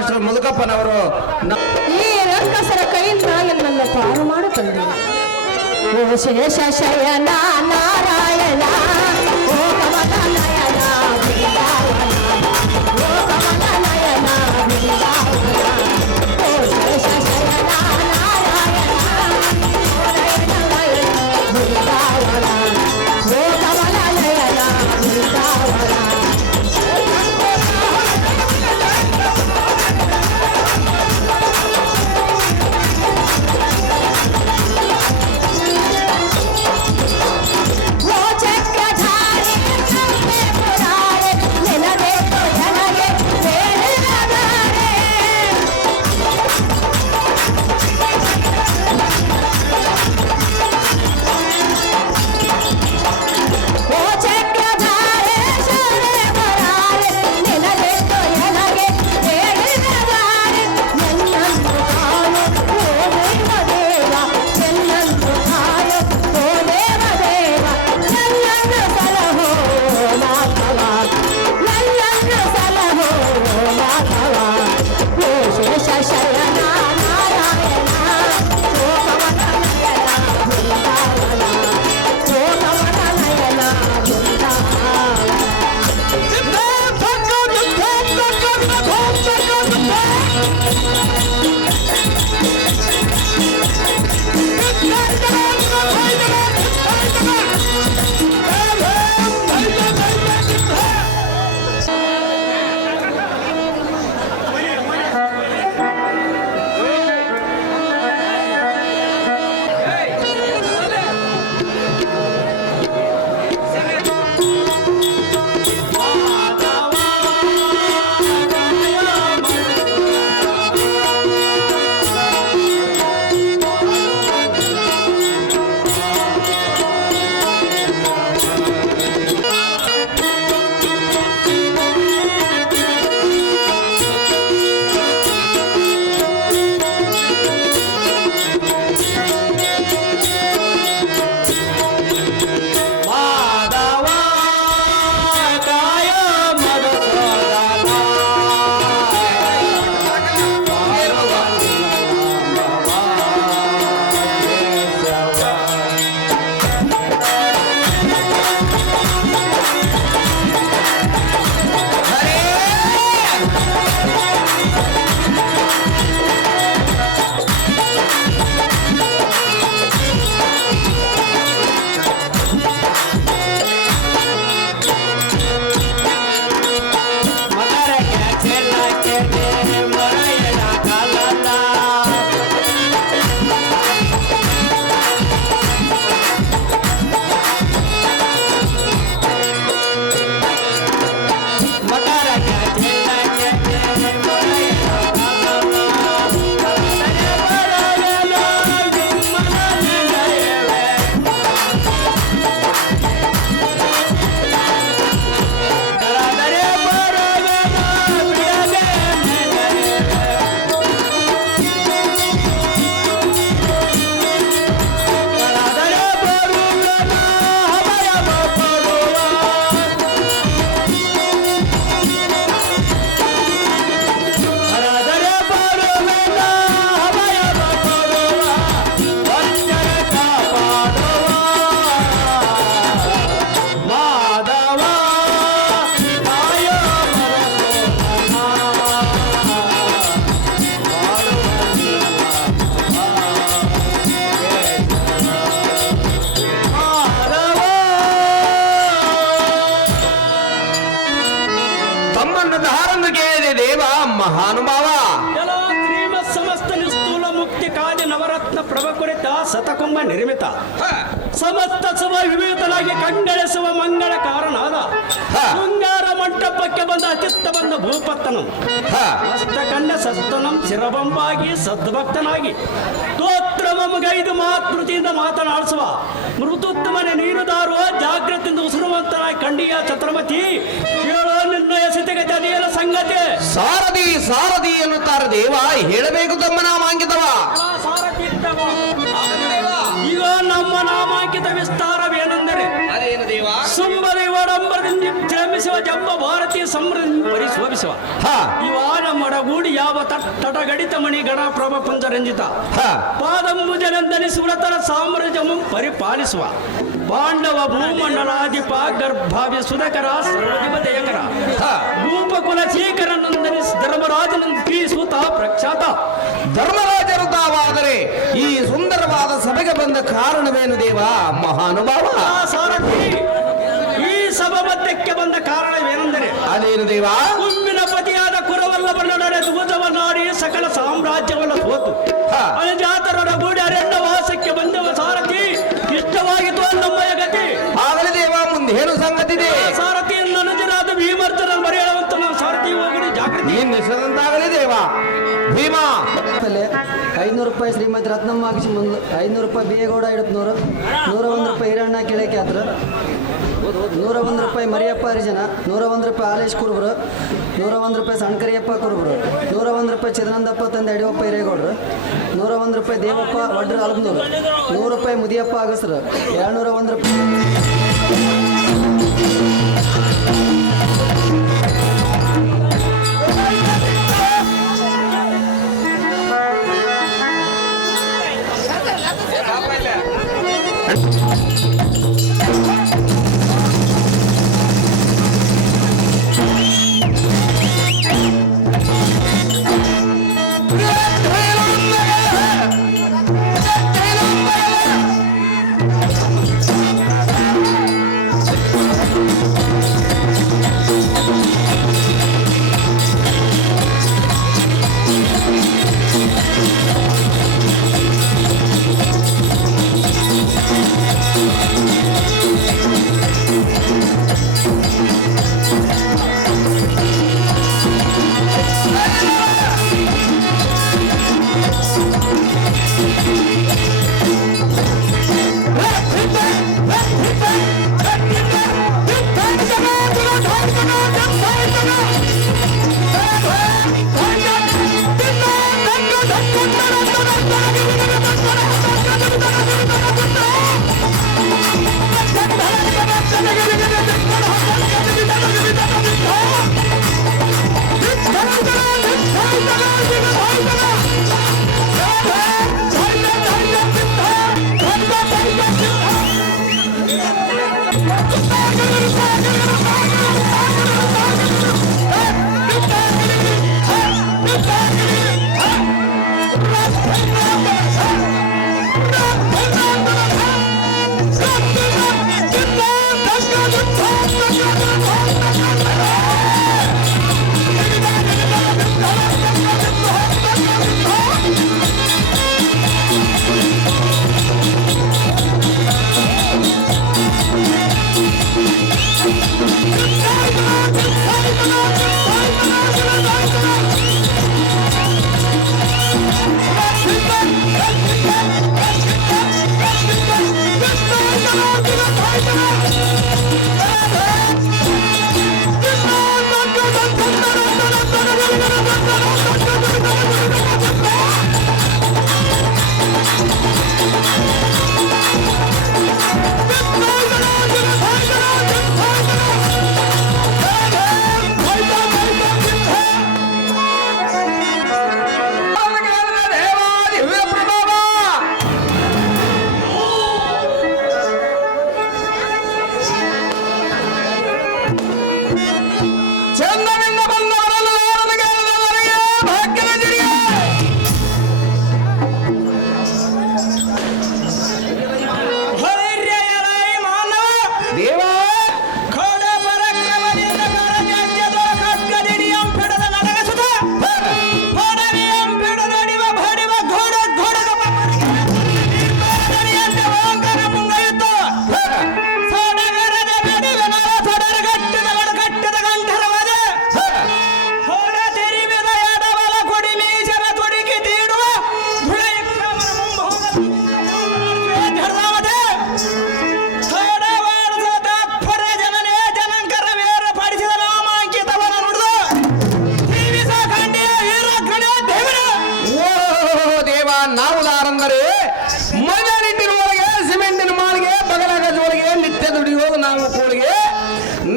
ಮಾಸ್ಟರ್ ಮುದುಕಪ್ಪನವರು ಈ ರಂಗಸರ ಕೈಯಿಂದ ನನ್ನನ್ನು ಪಾರು ಮಾಡು ತಂದೆ. ಓ ಶೇಷ ಶಯನ ನಾರಾಯಣ, ಓ ಕಮಲ ನಯನ ಬೃಂದಾವನ, ಓ ಕಮಲ ನಯನ ಬೃಂದಾವನ, ಓ ಶೇಷ ಶಯನ ನಾರಾಯಣ, ಓ ನಯನ ನಯನ ಬೃಂದಾವನ, ಓ ಕಮಲ ನಯನ ಬೃಂದಾವನ. ಮಹಾನುಭಾವ ಎಲ್ಲ ಶ್ರೀಮತ್ ಸಮಸ್ತ ನಿಸ್ತೂಲ ಮುಕ್ತಿ ಕಾದಿ ನವರತ್ನ ಪ್ರಭ ಕುರಿತ ಶತಕುಂಭ ನಿರ್ಮಿತ ಸಮಸ್ತ ಶುಭ ವಿವೇಕನಾಗಿ ಕಂಡೆಳೆಸುವ ಮಂಗಳ ಕಾರಣಾದ ಶೃಂಗಾರ ಮಂಟಪಕ್ಕೆ ಬಂದ ಅತಿತ್ತ ಬಂದ ಭೂಪತ್ತನು ಮಸ್ತಕನ್ನ ಸಸ್ತನಂ ಶಿರಬಂಬಾಗಿ ಸದ್ಭಕ್ತನಾಗಿ ಸ್ತೋತ್ರಮಗೈದು ಮಾತೃತಿಯಿಂದ ಮಾತನಾಡಿಸುವ ಮೃದುತ್ತಮನೆ ನೀರು ದಾರುವ ಜಾಗೃತಿಯಿಂದ ಉಸಿರುವಂತನಾಗಿ ಕಂಡಿಯ ಛತ್ರಮತಿ ಹೇಳೋ ನಿರ್ಣಯ ಸ್ಥಿತಿಗತಿ ಅದೇನ ಸಂಗತಿ ಸಾರದಿ ಸಾರದಿ ಎನ್ನುತ್ತಾರೆ ದೇವ ಹೇಳಬೇಕು ತಮ್ಮ ನಾಮಾಂಕಿತವ ಈಗ ನಮ್ಮ ನಾಮಾಂಕಿತ ವಿಸ್ತಾರವೇನೆಂದರೆ ಅದೇನು ದೇವ ಸುಂಬರಿ ಒಡಂಬರದಿಂದ ಶ್ರಮಿಸುವ ಜಂಬ ಭಾರತೀಯ ಸಮೃದ್ಧಿ ಪರಿಶೋಭಿಸುವ ಇವ ನಮ್ಮ ಒಡಗೂಡಿ ಯಾವ ತಟಗಡಿತ ಮಣಿ ಗಣ ಪ್ರಭ ಪಂಚರಂಜಿತ ಪಾದಂಬುಜನಂದನಿ ಸುರತರ ಸಾಮ್ರಾಜ್ಯವು ಪರಿಪಾಲಿಸುವ ಪಾಂಡವ ಭೂಮಂಡಲಾಧಿಪ ಗರ್ಭಾವ್ಯ ಸುಧಕರ ಸರ್ವದಿವದಯಕರ ಭೂಪಕುಲ ಶೇಖರ ನಂದನಿ ಧರ್ಮರಾಜನಂದಿ ಸೂತ ಪ್ರಖ್ಯಾತ ಧರ್ಮರಾಜರು ತಾವಾದರೆ ಈ ಸುಂದರವಾದ ಸಭೆಗೆ ಬಂದ ಕಾರಣವೇನು ದೇವ ಮಹಾನುಭಾವ? ಸಾರಥಿ, ಈ ಸಭಾಮಧ್ಯಕ್ಕೆ ಬಂದ ಕಾರಣವೇನೆಂದರೆ ಅದೇನು ದೇವ? ಕುಂಬಿನ ಪತಿಯಾದ ಕುರವಲ್ಲಭನೊಡನೆ ಧ್ವಜವನ್ನಾಡಿ ಸಕಲ ಸಾಮ್ರಾಜ್ಯವನ್ನು ಸೋತು ಅನುಜಾತರೊಡಗೂಡಿ ಅರಣ್ಯ ವಾಸಕ್ಕೆ ಬಂದವ ಸಾರಥಿ. ಇಷ್ಟವಾಗಿತ್ತು ನಮ್ಮಯ ಗತಿ. ಆಗಲಿ ದೇವ, ಮುಂದೇನು ಸಂಗತಿ ಇದೆ? ಸಾರಥಿ ಅನುಜನಾದ ಭೀಮರ್ಜನ ಮರೆಯಳುವಂತ ನಾವು ಸಾರಥಿ ಹೋಗಲಿ ಜಾಗೃತಿ ನಿಶ್ಚಿತಂತಾಗಲಿ ದೇವ. ಭೀಮಾ 500 ರೂಪಾಯಿ ಶ್ರೀಮತಿ ರತ್ನಮ್ಮ ಹಾಕಿಸಿ ಮುಂದೆ 500 ರೂಪಾಯಿ ಬೇಗೌಡ 100 101 ರೂಪಾಯಿ ಹಿರಣ್ಣ ಕೆಳಕ್ಕೆ ಹತ್ರ 101 ರೂಪಾಯಿ ಮರಿಯಪ್ಪ ಹರಿಜನ 101 ರೂಪಾಯಿ ಆಲೇಶ್ ಕುರುಬರು 101 ರೂಪಾಯಿ ಸಣ್ಕರಿಯಪ್ಪ ಕುರುಬರು 101 ರೂಪಾಯಿ ಚಿದಾನಂದಪ್ಪ ತಂದೆ ಅಡಿಯಪ್ಪ ಹಿರೇಗೌಡರು 101 ರೂಪಾಯಿ ದೇವಪ್ಪ ವಡ್ರ ಅಲಗನೂರು 100 ರೂಪಾಯಿ ಮುದಿಯಪ್ಪ ಅಗಸರು 201 ರೂಪಾಯಿ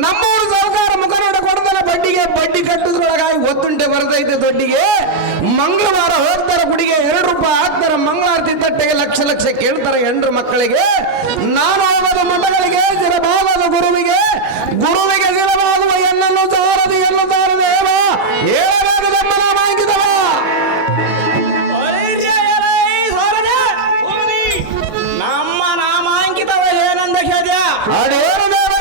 ನಮ್ಮೂರು ಸರ್ಕಾರ ಮುಖ ನೋಡ ಕೊಡದಲ್ಲ ಬಡ್ಡಿ ಕಟ್ಟುದ್ರೊಳಗಾಗಿ ಒತ್ತುಂಟೆ ಬರದೈತೆ ದೊಡ್ಡಿಗೆ ಮಂಗಳವಾರ ಹೋಗ್ತಾರೆ ಗುಡಿಗೆ 2 ರೂಪಾಯಿ ಹಾಕ್ತಾರೆ ಮಂಗಳಾರತಿ ತಟ್ಟೆಗೆ ಲಕ್ಷ ಲಕ್ಷ ಕೇಳ್ತಾರೆ ಹೆಂಡ್ರು ಮಕ್ಕಳಿಗೆ. ನಾನು ಹೋಗೋದ ಮಠಗಳಿಗೆ ದಿನಭಾಗದ ಗುರುವಿಗೆ ದಿನಭಾಗುವ ಎನ್ನನ್ನು ಸಾರದಿ ಎನ್ನುತ್ತಾರೆ ದೇವ ಹೇಳಬೇಕು ನಮ್ಮ ನಾಮಾಂಕಿತವ. ನಮ್ಮ ನಾಮಾಂಕಿತವ ಏನಂದ ಹೇಳ್ಯ ಅಡೇನು ದೇವ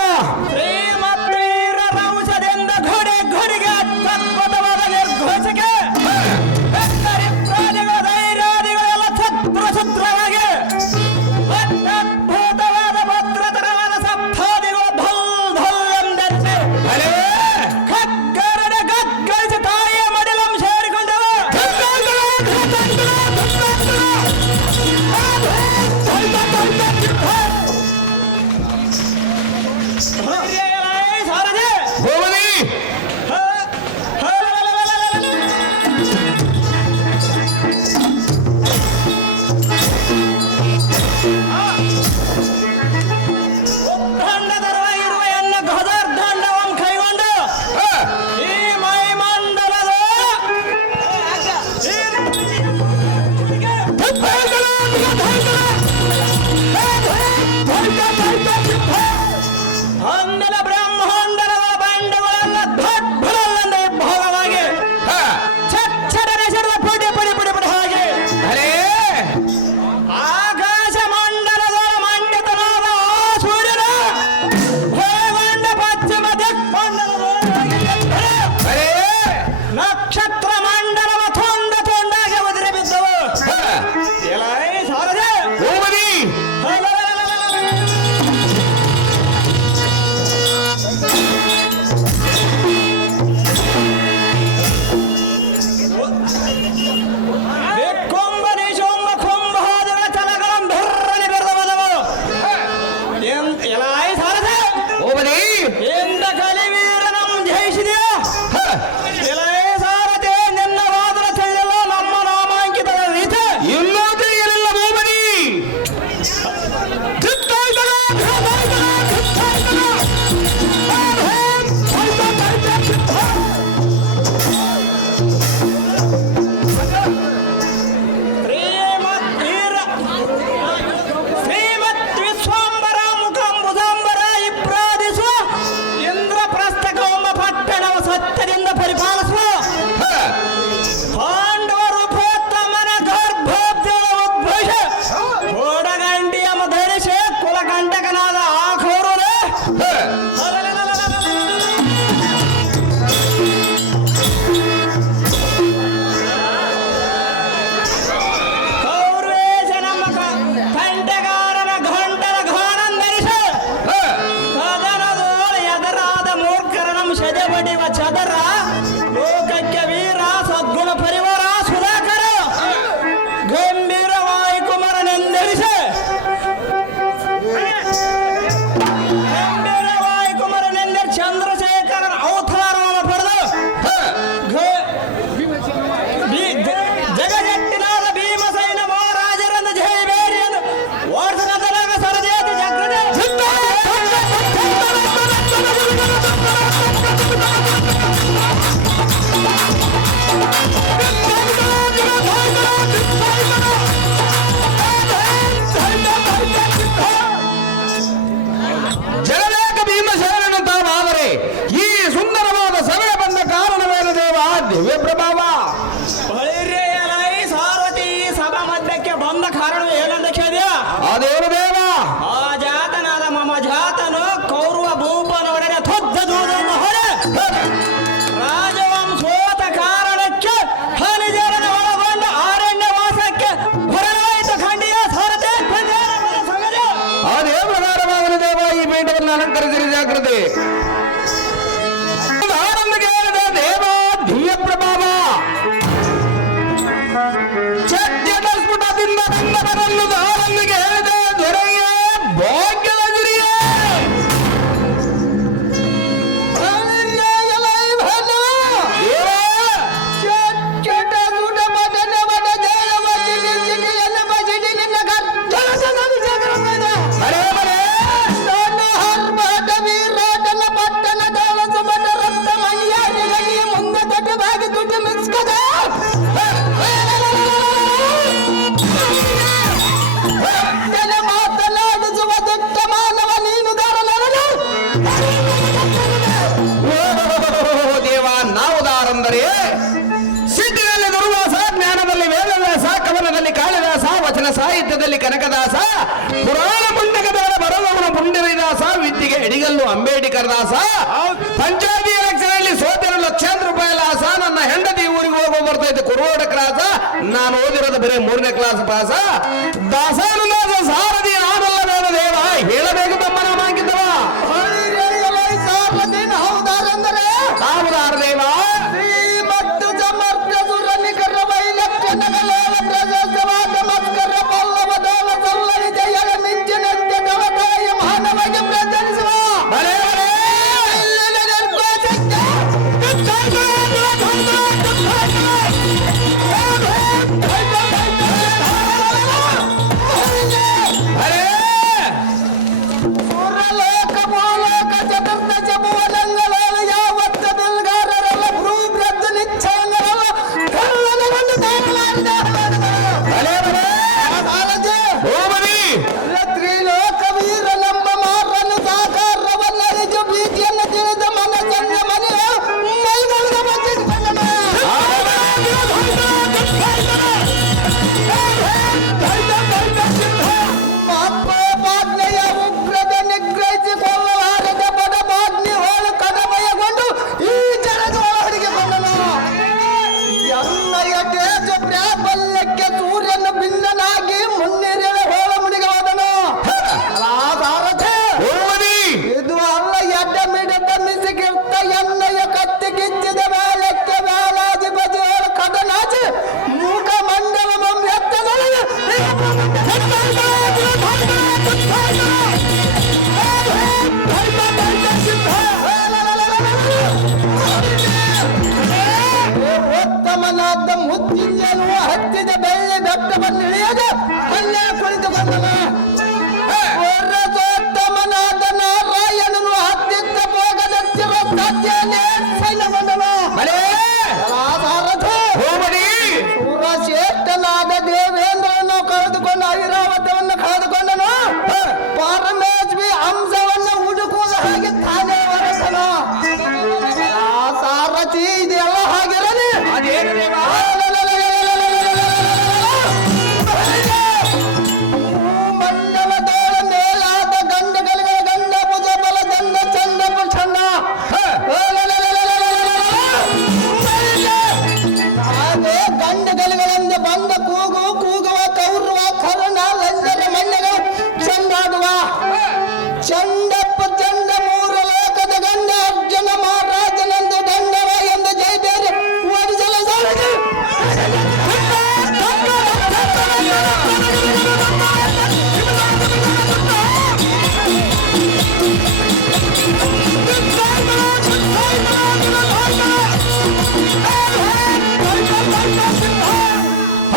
ಶ್ರೀಮತ್ತೀರ ರೌಷದಿಂದ ಘೊಡೆ ಘೊಡೆಗೆ ಅತ್ಯದ್ಭುತವಾದ ನಿರ್ಘೋಷಕ್ಕೆ ಪ್ರಾಣಿಗಳ ಧೈರ್ಯಾದಿಗಳೆಲ್ಲ ಛತ್ರ ಛತ್ರವಾಗಿ ಅತ್ಯದ್ಭುತವಾದ ಭದ್ರತರವಾದ ಸಪ್ತಾದಿಗಳು ಧಲ್ ಧಲ್ ಎಂದೆಚ್ಚಿ ಖಗ್ಗರಡೆ ಗಗ್ಗಳಿಸಿ ತಾಯಿಯ ಮಡಿಲಂ ಸೇರಿಕೊಂಡವ. ಹೋಗಲಿ ಇರುವ ಎನ್ನ ಗದಾರ್ಧಾಂಡವಂ ಕೈಗೊಂಡು ಈ ಮೈಮಂಡಲದ ಹಂದಲ ಬ್ರಹ್ಮಾಂಡಲದ ಬಂಡಗಳೆಲ್ಲ ದೊಡ್ಡಲೆಂದ ಭಾಗವಾಗಿ ಚಚ್ಚಡನೆ ಶರದ ಪುಡಿ ಪುಡಿ ಪುಡಿ ಪುಡಿ ಹಾಗೆ ಅರೇ ಆಕಾಶ ಮಂಡಲದ ಮಂಡಿತನಾದ ಆ ಸೂರ್ಯನ ಹೊರಗೊಂಡ ಪಶ್ಚಿಮ ದಿಕ್ಮಂಡಲದೊಳಗೆ ಅರೇ ನಕ್ಷತ್ರ ಮಂಡಲವ ತುಂಡ ತುಂಡಾಗಿ ಉದುರಿ ಬಿದ್ದವು. ಎಲೈ ಸಾರದೆ ಹೋಗಲಿ ಬೆಕ್ಕೊಂಬ ನಿಶೊಂಬ ಕೊಂಬಾದಿಗಳ ತಲೆಗಳನ್ನು ಬೆರ್ರನೆ ಬೆರೆದವದವು. ಎಲೈ ಸಾರದೆ ಹೋಗಲಿ ಎಂದ ಕಲಿವೀರನಂ ಜಯಿಸಿದೆಯೋ ಎಲೈ ಸಾರದೆ ನಿನ್ನ ವಾದನ ತಿಳಿಯಲು ನಮ್ಮ ನಾಮಾಂಕಿತದ ರೀತಿ ಇಲ್ಲೋದ್ರೆ ಏನಿಲ್ಲ ಹೋಗಲಿ ಶ್ರೀಮತ್ ವಿಶ್ವಂಬರ ಮುಖಂಬುಧಾಂಬರ ಇಪ್ರಾದಿಸುವ ಇಂದ್ರಪ್ರಸ್ಥ ಕೌಮ ಪಟ್ಟಣವ ಸತ್ಯದಿಂದ ಪರಿಪಾಲಿಸುವ ಪಾಂಡವರು ಪ್ರೋತ್ತಮನ ಗರ್ಭೋದ್ಯದ ಉದ್ಭವಿಸ ಗೋಡಗಂಡಿಯ ಧರಿಸಿ ಕುಲಕಂಟಕನಾದ ಆ ಕೌರವರೇ ಕೌರವೇಶ ನಮ್ಮ ಕಂಟಗಾರನ ಘಂಟನ ಘಾಣಂಧರಿಸ ಕದನದೋಳ ಎದರಾದ ಮೂರ್ಖರನಂ ಸೆದೆ ಬಡಿವ ಚದರ ಲೋಕಕ್ಕೆ ವೀರ ಸದ್ಗುಣ ಪರಿವಾರ ಸುಧಾಕರ ಗಂಭೀರವಾಯಿ ಕುಮಾರನೆಂದರಿಸ ಗಂಭೀರವಾಯಿ ಕುಮಾರನೆಂದರೆ ಚಂದ್ರಶೇಖರನ ಅವತಾರವನ್ನು ಪಡೆದು ಜಗಜಟ್ಟಿನಾದ ಭೀಮಸೈನ ಮಹಾರಾಜರನ್ನು ಜಯಬೇರಿಯನ್ನು ವರ್ಷದಲಾಗ ಸರದೇತಿ ಜಗ್ಗದ ಜಗದೇಕ ಭೀಮಸೇನನು ತಾವಾದರೆ ಈ ಸುಂದರವಾದ ಸಭೆ ಬಂದ ಕಾರಣವೇನು ದೇವ ದಿವ್ಯ ಪ್ರಭಾವ. ಬಳಿರ್ಯಲೈ ಸಾರ್ವತಿ ಸಭಾ ಮಧ್ಯಕ್ಕೆ ಬಂದ ಕಾರಣ ಏನಂದ ಕೇಳಿದ್ಯಾ ಅದೇನು ದೇವ ಆ ಜಾತನಾದ ಮಮ ಜಾತನು ಕೌರವ ಭೂಪನೊಡನೆ ತುದ್ದ ದೂರನ್ನು ಹೊರೆ ರಾಜವಂಶೋತ ಕಾರಣಕ್ಕೆ ಹನಿಜರನ ಒಳಗೊಂಡ ಆರಣ್ಯ ವಾಸಕ್ಕೆ ಹೊರಲಾಯಿತು ಖಂಡಿಯ ಸಾರತೆ ಅದೇ ಪ್ರಕಾರವಾಗಲಿ ದೇವ ಈ ಪೀಠವನ್ನು ಅಲಂಕರಿಸಿರಿ ಜಾಗ್ರತೆ. ಆನಂದಕ್ಕೆ ಹೇಳಿದ ದೇವ ದಿವ್ಯ ಪ್ರಭಾವ ಚಟ್ಯದ ಸ್ಫುಟದಿಂದ ಬಂದವರನ್ನು ವಚನ ಸಾಹಿತ್ಯದಲ್ಲಿ ಕನಕದಾಸ, ಪುರಾಣ ಪುಂಡಕದಾರ ಬರದವನು ಪುಂಡರಿದಾಸ, ವಿದ್ಯೆಗೆ ಎಡಿಗಲ್ಲು ಅಂಬೇಡ್ಕರ್ ದಾಸ, ಪಂಚಾಯತಿ ಎಲೆಕ್ಷನ್ ಅಲ್ಲಿ ಸೋತಿರೋ ಲಕ್ಷಾಂತರ ರೂಪಾಯಿ ಲಾಸ, ನನ್ನ ಹೆಂಡತಿ ಊರಿಗೆ ಹೋಗೋ ಬರ್ತೈತೆ ಕುರುಗೋಡ ಕ್ರಾಸ, ನಾನು ಓದಿರೋದು ಬರೀ 3ನೇ ಕ್ಲಾಸ್ ಪಾಸ, ದಾಸಾನುದಾಸ ಸಾರಥಿ ನಾನಲ್ಲ ಬೇಡ ದೇವ, ಹೇಳಬೇಕು ತಮ್ಮನ ಮಾಂಕಿತವ ಹೌದಾರ ದೇವ. ಮತ್ತು ಸಮರ್ಥ ಸುರನಿಕರ ವೈಲಕ್ಷಣಗಳ ಪ್ರಶಸ್ತವಾದ ಮಸ್ಕರ ಪಲ್ಲವ ದೇವ ಸಲ್ಲರಿ ಜಯರ ಮಿಂಚಿನಂತೆ ಕವತಾಯ ಮಾನವಗೆ ಪ್ರಚರಿಸುವ ಬರೇ ಬರೇ. ಬರೇ. ಸುರಲೋಕ ಭೂಲೋಕ ಚತುರ್ಥ ಜಪುವನಂಗಳ ಯಾವತ್ತ ಬಿಲ್ಗಾರರಲ್ಲ ಭ್ರೂಭ್ರದ್ದು ನಿಚ್ಛಾಂಗರಲ್ಲ ಕಲ್ಲನಗೊಂಡು ಬರೇ ಬರೇ. ಭೂಮನಿ. ತ್ರಿಲೋಕ ವೀರ ನಮ್ಮ ಮಾರನ್ನು ಸಾಕಾರವನ್ನ ನಿಜ ಪ್ರೀತಿಯನ್ನು ತಿಳಿದ ಮನಸ್ಸನ್ನ ಮನೆಯ ಮೈಗಲ್ದ ಬಚ್ಚಿಟ್ಕೊಂಡನ ಮಹತ್ವಪಾಜ್ಞೆಯ ಉಗ್ರದ ನಿಗ್ರಹಿಸಿಕೊಳ್ಳಲಾರದ ಬಡಪಾಜ್ಞೆ ಹೋಳು ಕದಮಯಗೊಂಡು ಈ ಜನದ ಒಳಗಡೆಗೆ ಬಂದನು. ಎನ್ನಯ ತೇಜ ಪ್ರಾಬಲ್ಯಕ್ಕೆ ಸೂರ್ಯನ ಭಿನ್ನನಾಗಿ ಮುನ್ನೇರಿದ ಹೋಳ ಮುನಿಗೆ ಹೋದನು. ಸಾರಥಿ, ಭೂಮನಿ. ಇದು ಅಲ್ಲ ಎಡ್ಡ ಮಿಡದ ಮಿಸಿಗಿರ್ತ ಎನ್ನಯ ಕತ್ತಿ ಕಿಚ್ಚಿದ ವೇಳಕ್ಕೆ ವೇಲಾಧಿಪತಿ ಹೋಳ ಕದನಾಚಿ ಮೂಕ ಮಂಡಲ ಎತ್ತದೊಳಗೆ ಉತ್ತಮನಾದ ಮುತ್ತಿಂಜನು ಹತ್ತಿದ ಬೆಳ್ಳಿ ಬೆಟ್ಟವನ್ನು ಇಳಿಯದೆ ಅಲ್ಲೇ ಕುಳಿತುಕೊಂಡನ. ವರದೋತ್ತಮನಾದ ನಾರಾಯಣನು ಹತ್ತಿದ್ದ ಭೋಗದತ್ತಿರ ಸತ್ಯನೇ ಸೈನ್ಯಗೊಂಡನು. ಬರೇ. ಸಾರಥಿ, ಭೂಮನಿ. ಸೂರಶ್ರೇಷ್ಠನಾದ ದೇವೇಂದ್ರನು ಕಳೆದುಕೊಂಡು ಐರಾವತವನ್ನು ಕಳೆದುಕೊಂಡನು. ಪರಮೇಶ್ವಿ ಅಂಶವನ್ನು ಹುಡುಕುವುದು ಹಾಗೆ ತಾನೇ ಹೊರಟನು. ಸಾರಥಿ, ಇದೆಲ್ಲ ಹಾಗಿರಲಿ. ಅದೇನು ದೇವ? ಮಂಡಲದೋಳ ಮೇಲಾದ ಗಂಡಗಳಿಗೆ ಗಂಡ ಭುಜ ಬಲ ದಂಡ ಚಂಡ ಪುಷಣ ಹಾಗೆ ಗಂಡಗಳಿಂದ ಬಂದ ಕೂಗು ಕೂಗುವ ಕೌರವ ಕರುಣ ಲಂಜರ ಮಣ್ಣೆಗಳು ಚಂಡಾಡುವ ಚಂಡಪ್ಪ ಚಂಡ ಮೂರು ಲೋಕದ ಗಂಡ ಅರ್ಜುನ ಮಹಾರಾಜನಂದು ದಂಡವ ಎಂದು ಜಯಬೇರಿ ಓಡಿಸಲು ಸಾರಥಿ.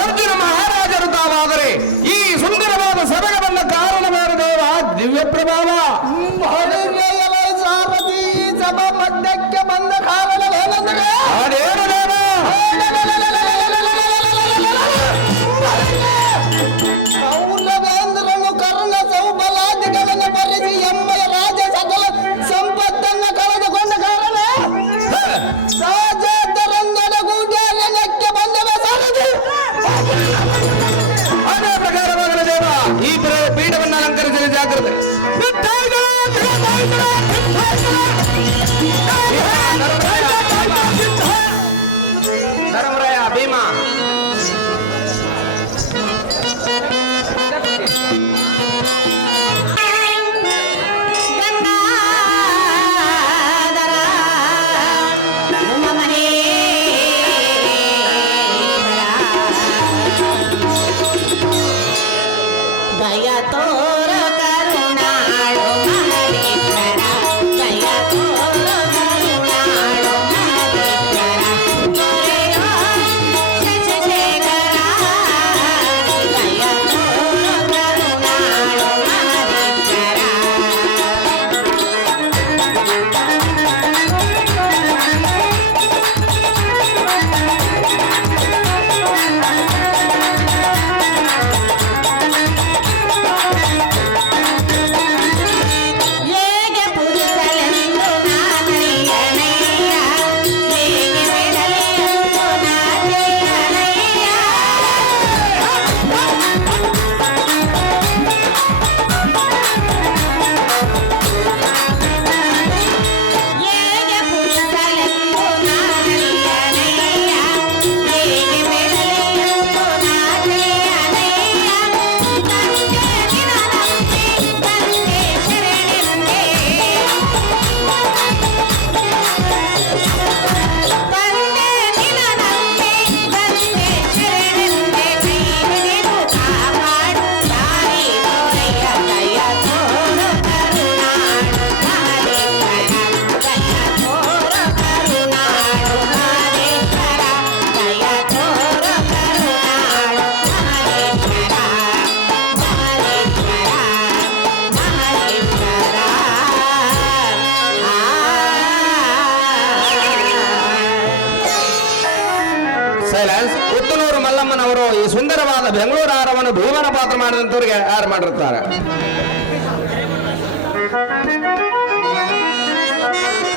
ಅರ್ಜುನ ಮಹಾರಾಜರು ತಾವಾದರೆ ಈ ಸುಂದರವಾದ ಸಭೆಗೆ ಬಂದ ಕಾರಣವೇನು ದೇವ? ದಿವ್ಯ ಪ್ರಭಾವ. ಹೊರಗೆಯಲ ಸಾರಥಿ, ಈ ಸಭಾ ಮಧ್ಯಕ್ಕೆ ಬಂದ ಕಾರಣವೇನೆಂದರೆ ಅದೇನು ದೇವ? ಕೌರವೇಂದ್ರನು ಕರ್ಣ ಸೌಬಲಾದಿಗಳನ್ನು ಬರೆಸಿ ಎಮ್ಮಯ ರಾಜ ಸಕಲ ಸಂಪತ್ತನ್ನು ಕಳೆದುಕೊಂಡ ಕಾರಣ ಸಹಜಾತರಂದಡಗೂಡಕ್ಕೆ ಬಂದವೆ ಸಾರಥಿ. ಅದೇ ಪ್ರಕಾರವಾಗಲ ದೇವ. ಈ ಪೀಠವನ್ನು ಅಲಂಕರಿಸಲು ಜಾಗ್ರತೆ. ಧರ್ಮರಾಯ ಭೀಮ. ದಯ ತೋರ ಕರುಣಾಳು ಮಹದೇಶ್ವರ, ದಯ ತೋರ ಕರುಣಾಳು ಮಹದೇಶ್ವರ, ದೊರೆಯೋ ಶಶಿಶೇಖರ, ದಯ ತೋರ ಕರುಣಾಳು ಮಹದೇಶ್ವರ. ಮಾಡಿದಂಥವ್ರು ಈ ಸುಂದರವಾದ ಬೆಂಗಳೂರು ಆಹಾರವನ್ನು ಭೀಮನ ಪಾತ್ರ ಮಾಡಿದಂಥವ್ರಿಗೆ ಯಾರು ಮಾಡಿರ್ತಾರೆ